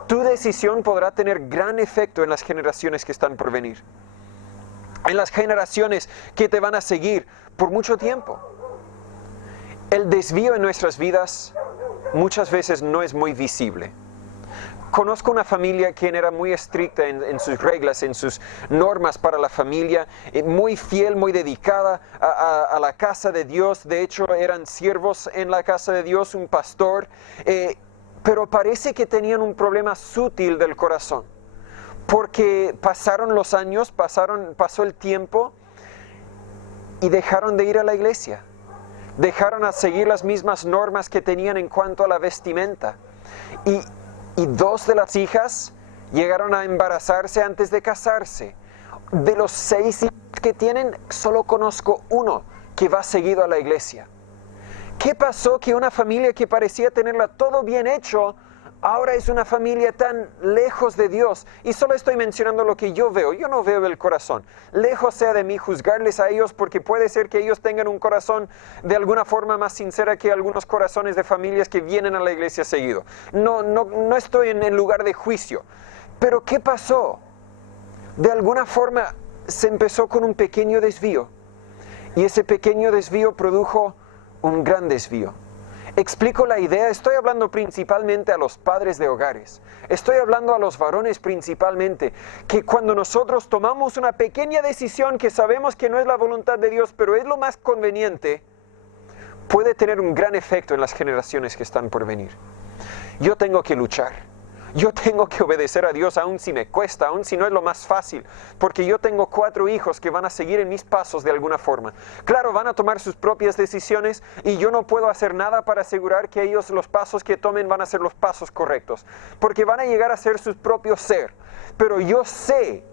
tu decisión podrá tener gran efecto en las generaciones que están por venir. En las generaciones que te van a seguir por mucho tiempo. El desvío en nuestras vidas muchas veces no es muy visible. Conozco una familia quien era muy estricta en sus reglas, en sus normas para la familia, muy fiel, muy dedicada a la casa de Dios. De hecho, eran siervos en la casa de Dios, un pastor, pero parece que tenían un problema sutil del corazón, porque pasaron los años, pasó el tiempo y dejaron de ir a la iglesia. Dejaron a seguir las mismas normas que tenían en cuanto a la vestimenta. Y 2 de las hijas llegaron a embarazarse antes de casarse. De los 6 hijos que tienen, solo conozco uno que va seguido a la iglesia. ¿Qué pasó? Que una familia que parecía tenerla todo bien hecho, ahora es una familia tan lejos de Dios. Y solo estoy mencionando lo que yo veo. Yo no veo el corazón. Lejos sea de mí juzgarles a ellos, porque puede ser que ellos tengan un corazón de alguna forma más sincera que algunos corazones de familias que vienen a la iglesia seguido. No estoy en el lugar de juicio. Pero ¿qué pasó? De alguna forma se empezó con un pequeño desvío. Y ese pequeño desvío produjo un gran desvío. Explico la idea, estoy hablando principalmente a los padres de hogares. Estoy hablando a los varones principalmente, que cuando nosotros tomamos una pequeña decisión que sabemos que no es la voluntad de Dios, pero es lo más conveniente, puede tener un gran efecto en las generaciones que están por venir. Yo tengo que luchar. Yo tengo que obedecer a Dios aun si me cuesta, aun si no es lo más fácil, porque yo tengo 4 hijos que van a seguir en mis pasos de alguna forma. Claro, van a tomar sus propias decisiones y yo no puedo hacer nada para asegurar que ellos los pasos que tomen van a ser los pasos correctos, porque van a llegar a ser su propio ser. Pero yo sé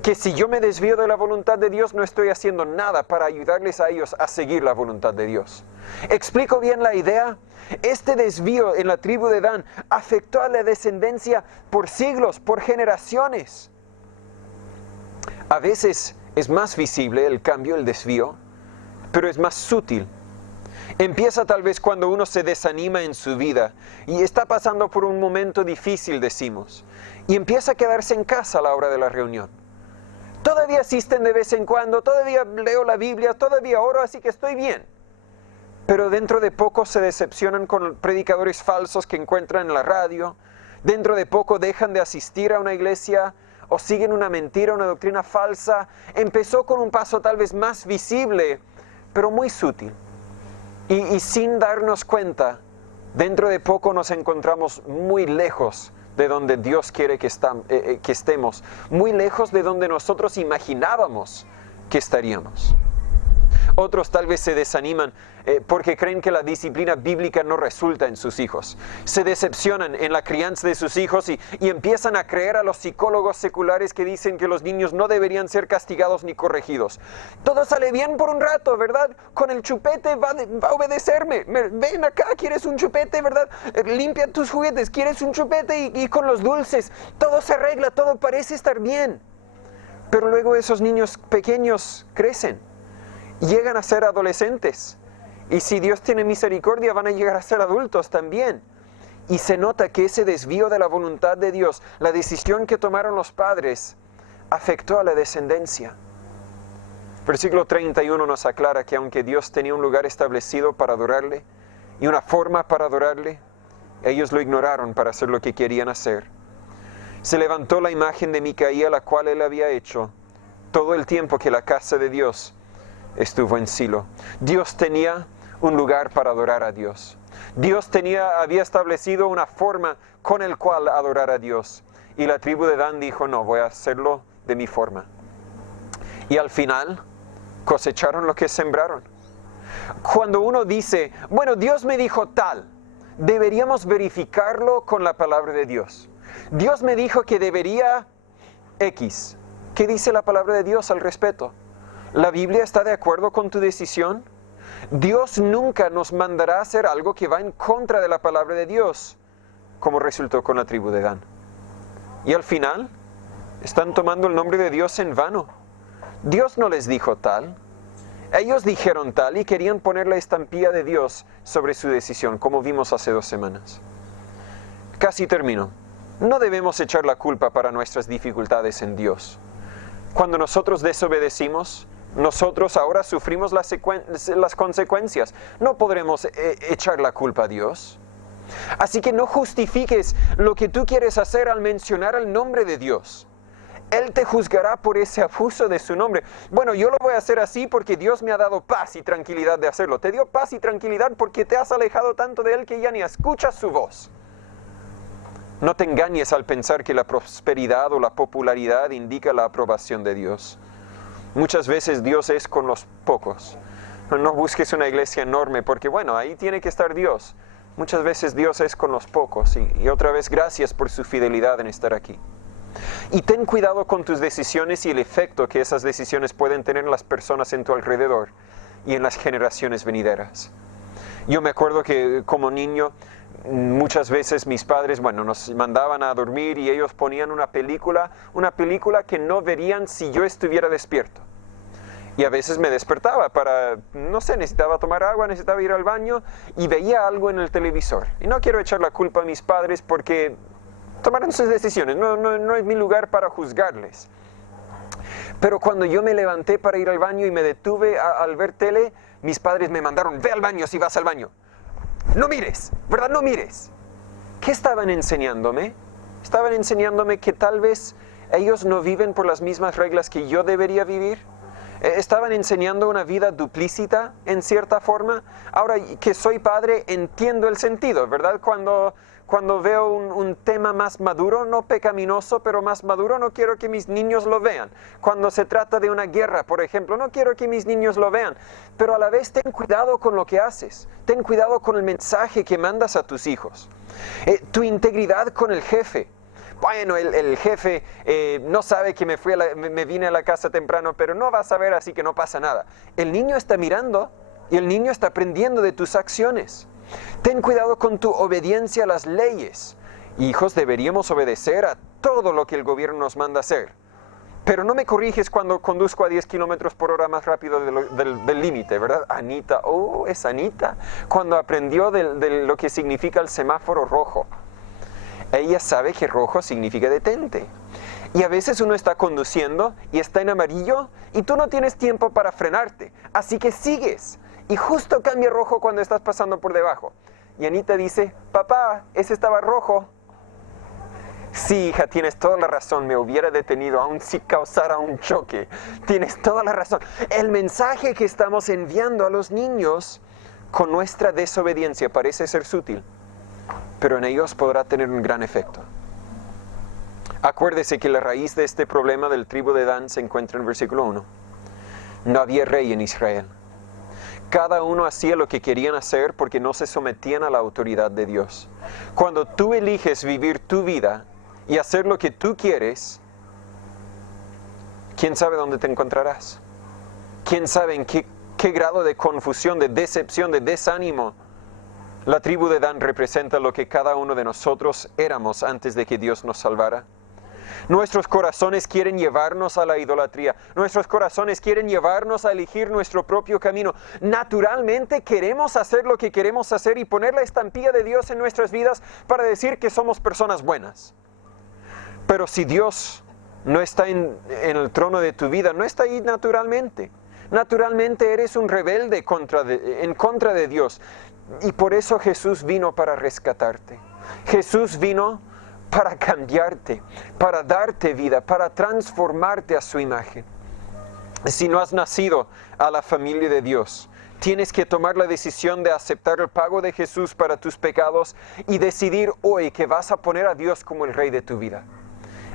que si yo me desvío de la voluntad de Dios, no estoy haciendo nada para ayudarles a ellos a seguir la voluntad de Dios. ¿Explico bien la idea? Este desvío en la tribu de Dan afectó a la descendencia por siglos, por generaciones. A veces es más visible el cambio, el desvío, pero es más sutil. Empieza tal vez cuando uno se desanima en su vida y está pasando por un momento difícil, decimos, y empieza a quedarse en casa a la hora de la reunión. Todavía asisten de vez en cuando, todavía leo la Biblia, todavía oro, así que estoy bien. Pero dentro de poco se decepcionan con predicadores falsos que encuentran en la radio. Dentro de poco dejan de asistir a una iglesia o siguen una mentira, una doctrina falsa. Empezó con un paso tal vez más visible, pero muy sutil. Y sin darnos cuenta, dentro de poco nos encontramos muy lejos de donde Dios quiere que estemos. Muy lejos de donde nosotros imaginábamos que estaríamos. Otros tal vez se desaniman porque creen que la disciplina bíblica no resulta en sus hijos. Se decepcionan en la crianza de sus hijos y empiezan a creer a los psicólogos seculares que dicen que los niños no deberían ser castigados ni corregidos. Todo sale bien por un rato, ¿verdad? Con el chupete va a obedecerme. Ven acá, ¿quieres un chupete, verdad? Limpia tus juguetes, ¿quieres un chupete? Y con los dulces, todo se arregla, todo parece estar bien. Pero luego esos niños pequeños crecen, llegan a ser adolescentes. Y si Dios tiene misericordia, van a llegar a ser adultos también. Y se nota que ese desvío de la voluntad de Dios, la decisión que tomaron los padres, afectó a la descendencia. Versículo 31 nos aclara que aunque Dios tenía un lugar establecido para adorarle y una forma para adorarle, ellos lo ignoraron para hacer lo que querían hacer. Se levantó la imagen de Micaía, la cual él había hecho, todo el tiempo que la casa de Dios estuvo en Silo. Dios tenía un lugar para adorar a Dios. Dios había establecido una forma con el cual adorar a Dios. Y la tribu de Dan dijo, no, voy a hacerlo de mi forma. Y al final cosecharon lo que sembraron. Cuando uno dice, bueno, Dios me dijo tal, deberíamos verificarlo con la palabra de Dios. Dios me dijo que debería X. ¿Qué dice la palabra de Dios al respecto? ¿La Biblia está de acuerdo con tu decisión? Dios nunca nos mandará a hacer algo que va en contra de la palabra de Dios, como resultó con la tribu de Dan. Y al final, están tomando el nombre de Dios en vano. Dios no les dijo tal. Ellos dijeron tal y querían poner la estampilla de Dios sobre su decisión, como vimos hace 2 semanas. Casi termino. No debemos echar la culpa para nuestras dificultades en Dios. Cuando nosotros desobedecimos, nosotros ahora sufrimos las consecuencias. No podremos echar la culpa a Dios. Así que no justifiques lo que tú quieres hacer al mencionar el nombre de Dios. Él te juzgará por ese abuso de su nombre. Bueno, yo lo voy a hacer así porque Dios me ha dado paz y tranquilidad de hacerlo. Te dio paz y tranquilidad porque te has alejado tanto de Él que ya ni escuchas su voz. No te engañes al pensar que la prosperidad o la popularidad indica la aprobación de Dios. Muchas veces Dios es con los pocos. No busques una iglesia enorme porque, bueno, ahí tiene que estar Dios. Muchas veces Dios es con los pocos y otra vez gracias por su fidelidad en estar aquí. Y ten cuidado con tus decisiones y el efecto que esas decisiones pueden tener en las personas en tu alrededor y en las generaciones venideras. Yo me acuerdo que como niño muchas veces mis padres, nos mandaban a dormir y ellos ponían una película que no verían si yo estuviera despierto. Y a veces me despertaba necesitaba tomar agua, necesitaba ir al baño y veía algo en el televisor. Y no quiero echar la culpa a mis padres porque tomaron sus decisiones, no es mi lugar para juzgarles. Pero cuando yo me levanté para ir al baño y me detuve al ver tele, mis padres me mandaron, ve al baño si vas al baño. No mires, ¿verdad? No mires. ¿Qué estaban enseñándome? Estaban enseñándome que tal vez ellos no viven por las mismas reglas que yo debería vivir. Estaban enseñando una vida duplícita en cierta forma. Ahora que soy padre entiendo el sentido, ¿verdad? Cuando veo un tema más maduro, no pecaminoso, pero más maduro, no quiero que mis niños lo vean. Cuando se trata de una guerra, por ejemplo, no quiero que mis niños lo vean. Pero a la vez ten cuidado con lo que haces. Ten cuidado con el mensaje que mandas a tus hijos. Tu integridad con el jefe. Bueno, el jefe no sabe que me vine a la casa temprano, pero no va a saber, así que no pasa nada. El niño está mirando y el niño está aprendiendo de tus acciones. Ten cuidado con tu obediencia a las leyes. Hijos, deberíamos obedecer a todo lo que el gobierno nos manda hacer. Pero no me corriges cuando conduzco a 10 kilómetros por hora más rápido del límite, ¿verdad? Anita, es Anita, cuando aprendió de lo que significa el semáforo rojo. Ella sabe que rojo significa detente. Y a veces uno está conduciendo y está en amarillo y tú no tienes tiempo para frenarte. Así que sigues. Y justo cambia rojo cuando estás pasando por debajo. Y Anita dice, papá, ese estaba rojo. Sí, hija, tienes toda la razón, me hubiera detenido aun si causara un choque. Tienes toda la razón. El mensaje que estamos enviando a los niños con nuestra desobediencia parece ser sutil, pero en ellos podrá tener un gran efecto. Acuérdese que la raíz de este problema del tribu de Dan se encuentra en versículo 1. No había rey en Israel. cada uno hacía lo que querían hacer porque no se sometían a la autoridad de Dios. Cuando tú eliges vivir tu vida y hacer lo que tú quieres, ¿quién sabe dónde te encontrarás? ¿Quién sabe en qué grado de confusión, de decepción, de desánimo? La tribu de Dan representa lo que cada uno de nosotros éramos antes de que Dios nos salvara. Nuestros corazones quieren llevarnos a la idolatría. Nuestros corazones quieren llevarnos a elegir nuestro propio camino. Naturalmente queremos hacer lo que queremos hacer y poner la estampilla de Dios en nuestras vidas para decir que somos personas buenas. Pero si Dios no está en el trono de tu vida, no está ahí naturalmente. Naturalmente eres un rebelde en contra de Dios. Y por eso Jesús vino para rescatarte. Jesús vino para cambiarte, para darte vida, para transformarte a su imagen. Si no has nacido a la familia de Dios, tienes que tomar la decisión de aceptar el pago de Jesús para tus pecados y decidir hoy que vas a poner a Dios como el Rey de tu vida.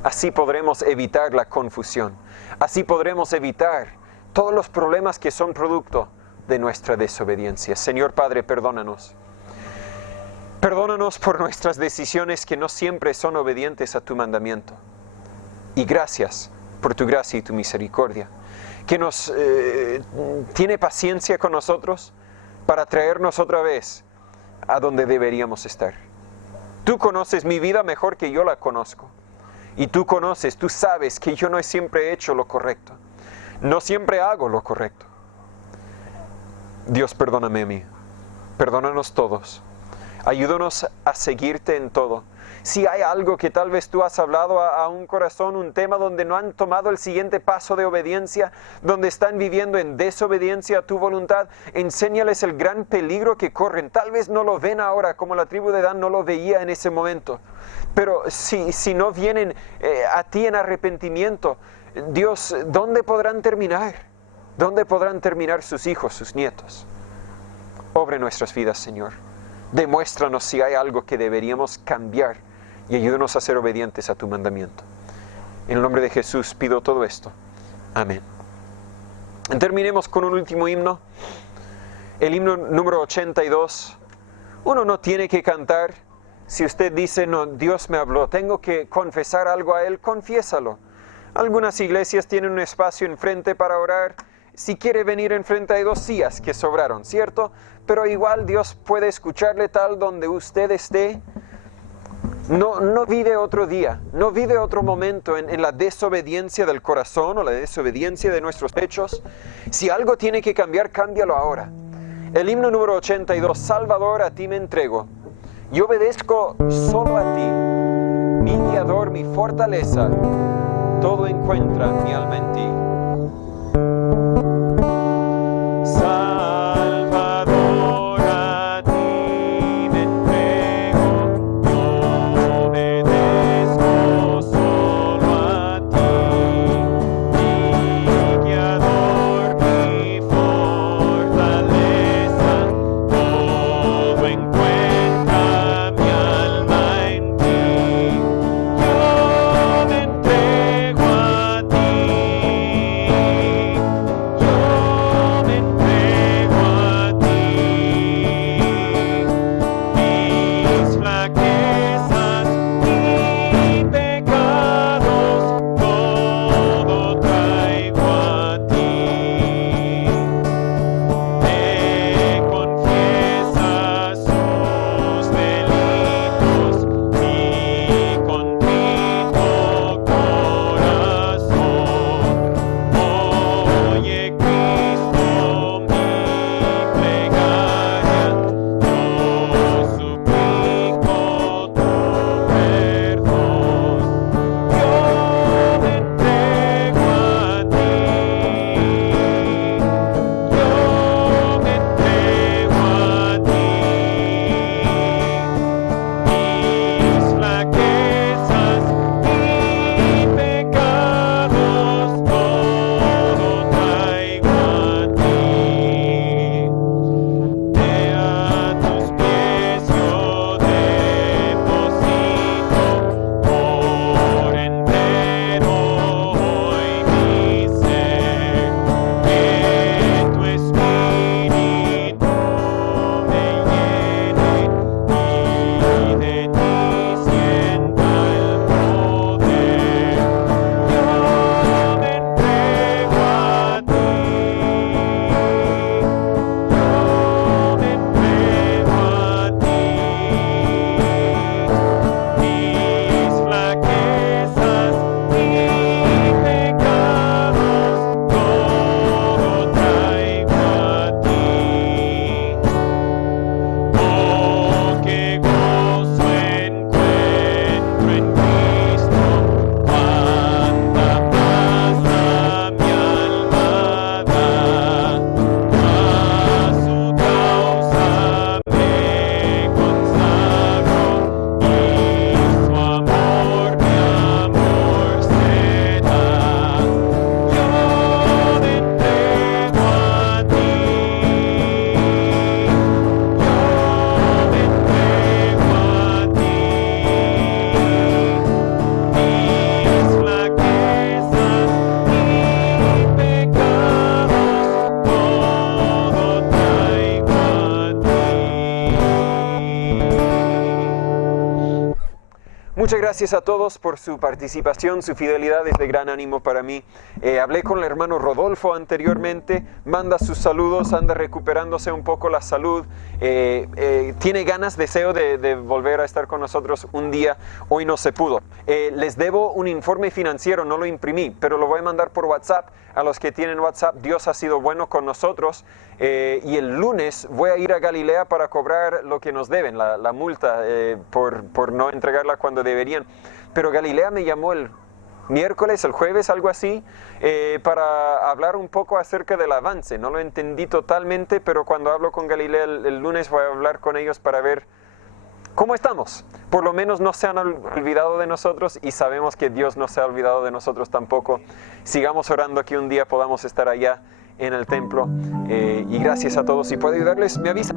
Así podremos evitar la confusión. Así podremos evitar todos los problemas que son producto de nuestra desobediencia. Señor Padre, perdónanos. Perdónanos por nuestras decisiones que no siempre son obedientes a tu mandamiento. Y gracias por tu gracia y tu misericordia, que nos tiene paciencia con nosotros para traernos otra vez a donde deberíamos estar. Tú conoces mi vida mejor que yo la conozco. Y tú sabes que yo no siempre he hecho lo correcto. No siempre hago lo correcto. Dios, perdóname a mí. Perdónanos todos. Ayúdanos a seguirte en todo. Si hay algo que tal vez tú has hablado a un corazón, un tema donde no han tomado el siguiente paso de obediencia, donde están viviendo en desobediencia a tu voluntad, enséñales el gran peligro que corren. Tal vez no lo ven ahora como la tribu de Dan no lo veía en ese momento. Pero si no vienen a ti en arrepentimiento, Dios, ¿dónde podrán terminar? ¿Dónde podrán terminar sus hijos, sus nietos? Obre nuestras vidas, Señor. Demuéstranos si hay algo que deberíamos cambiar y ayúdanos a ser obedientes a tu mandamiento. En el nombre de Jesús pido todo esto. Amén. Terminemos con un último himno. El himno número 82. Uno no tiene que cantar. Si usted dice, no, Dios me habló, tengo que confesar algo a Él, confiésalo. Algunas iglesias tienen un espacio enfrente para orar. Si quiere venir enfrente hay 2 sillas que sobraron, ¿cierto? Pero igual Dios puede escucharle tal donde usted esté. No vive otro día, no vive otro momento en la desobediencia del corazón o la desobediencia de nuestros hechos. Si algo tiene que cambiar, cámbialo ahora. El himno número 82, Salvador, a ti me entrego. Yo obedezco solo a ti, mi guiador, mi fortaleza. Todo encuentra mi alma en ti. Salvador, a ti me entrego, yo obedezco solo a ti, mi guiador, mi fortaleza, todo encuentra mi alma en ti. Yo me entrego a ti. Muchas gracias a todos por su participación, su fidelidad es de gran ánimo para mí. Hablé con el hermano Rodolfo anteriormente, manda sus saludos, anda recuperándose un poco la salud, tiene ganas, deseo de volver a estar con nosotros un día, hoy no se pudo. Les debo un informe financiero, no lo imprimí, pero lo voy a mandar por WhatsApp. A los que tienen WhatsApp, Dios ha sido bueno con nosotros y el lunes voy a ir a Galilea para cobrar lo que nos deben, la multa por no entregarla cuando deberían. Pero Galilea me llamó el miércoles, el jueves, algo así, para hablar un poco acerca del avance. No lo entendí totalmente, pero cuando hablo con Galilea el lunes voy a hablar con ellos para ver ¿cómo estamos? Por lo menos no se han olvidado de nosotros y sabemos que Dios no se ha olvidado de nosotros tampoco. Sigamos orando que un día podamos estar allá en el templo. Y gracias a todos. Si puedo ayudarles, me avisa.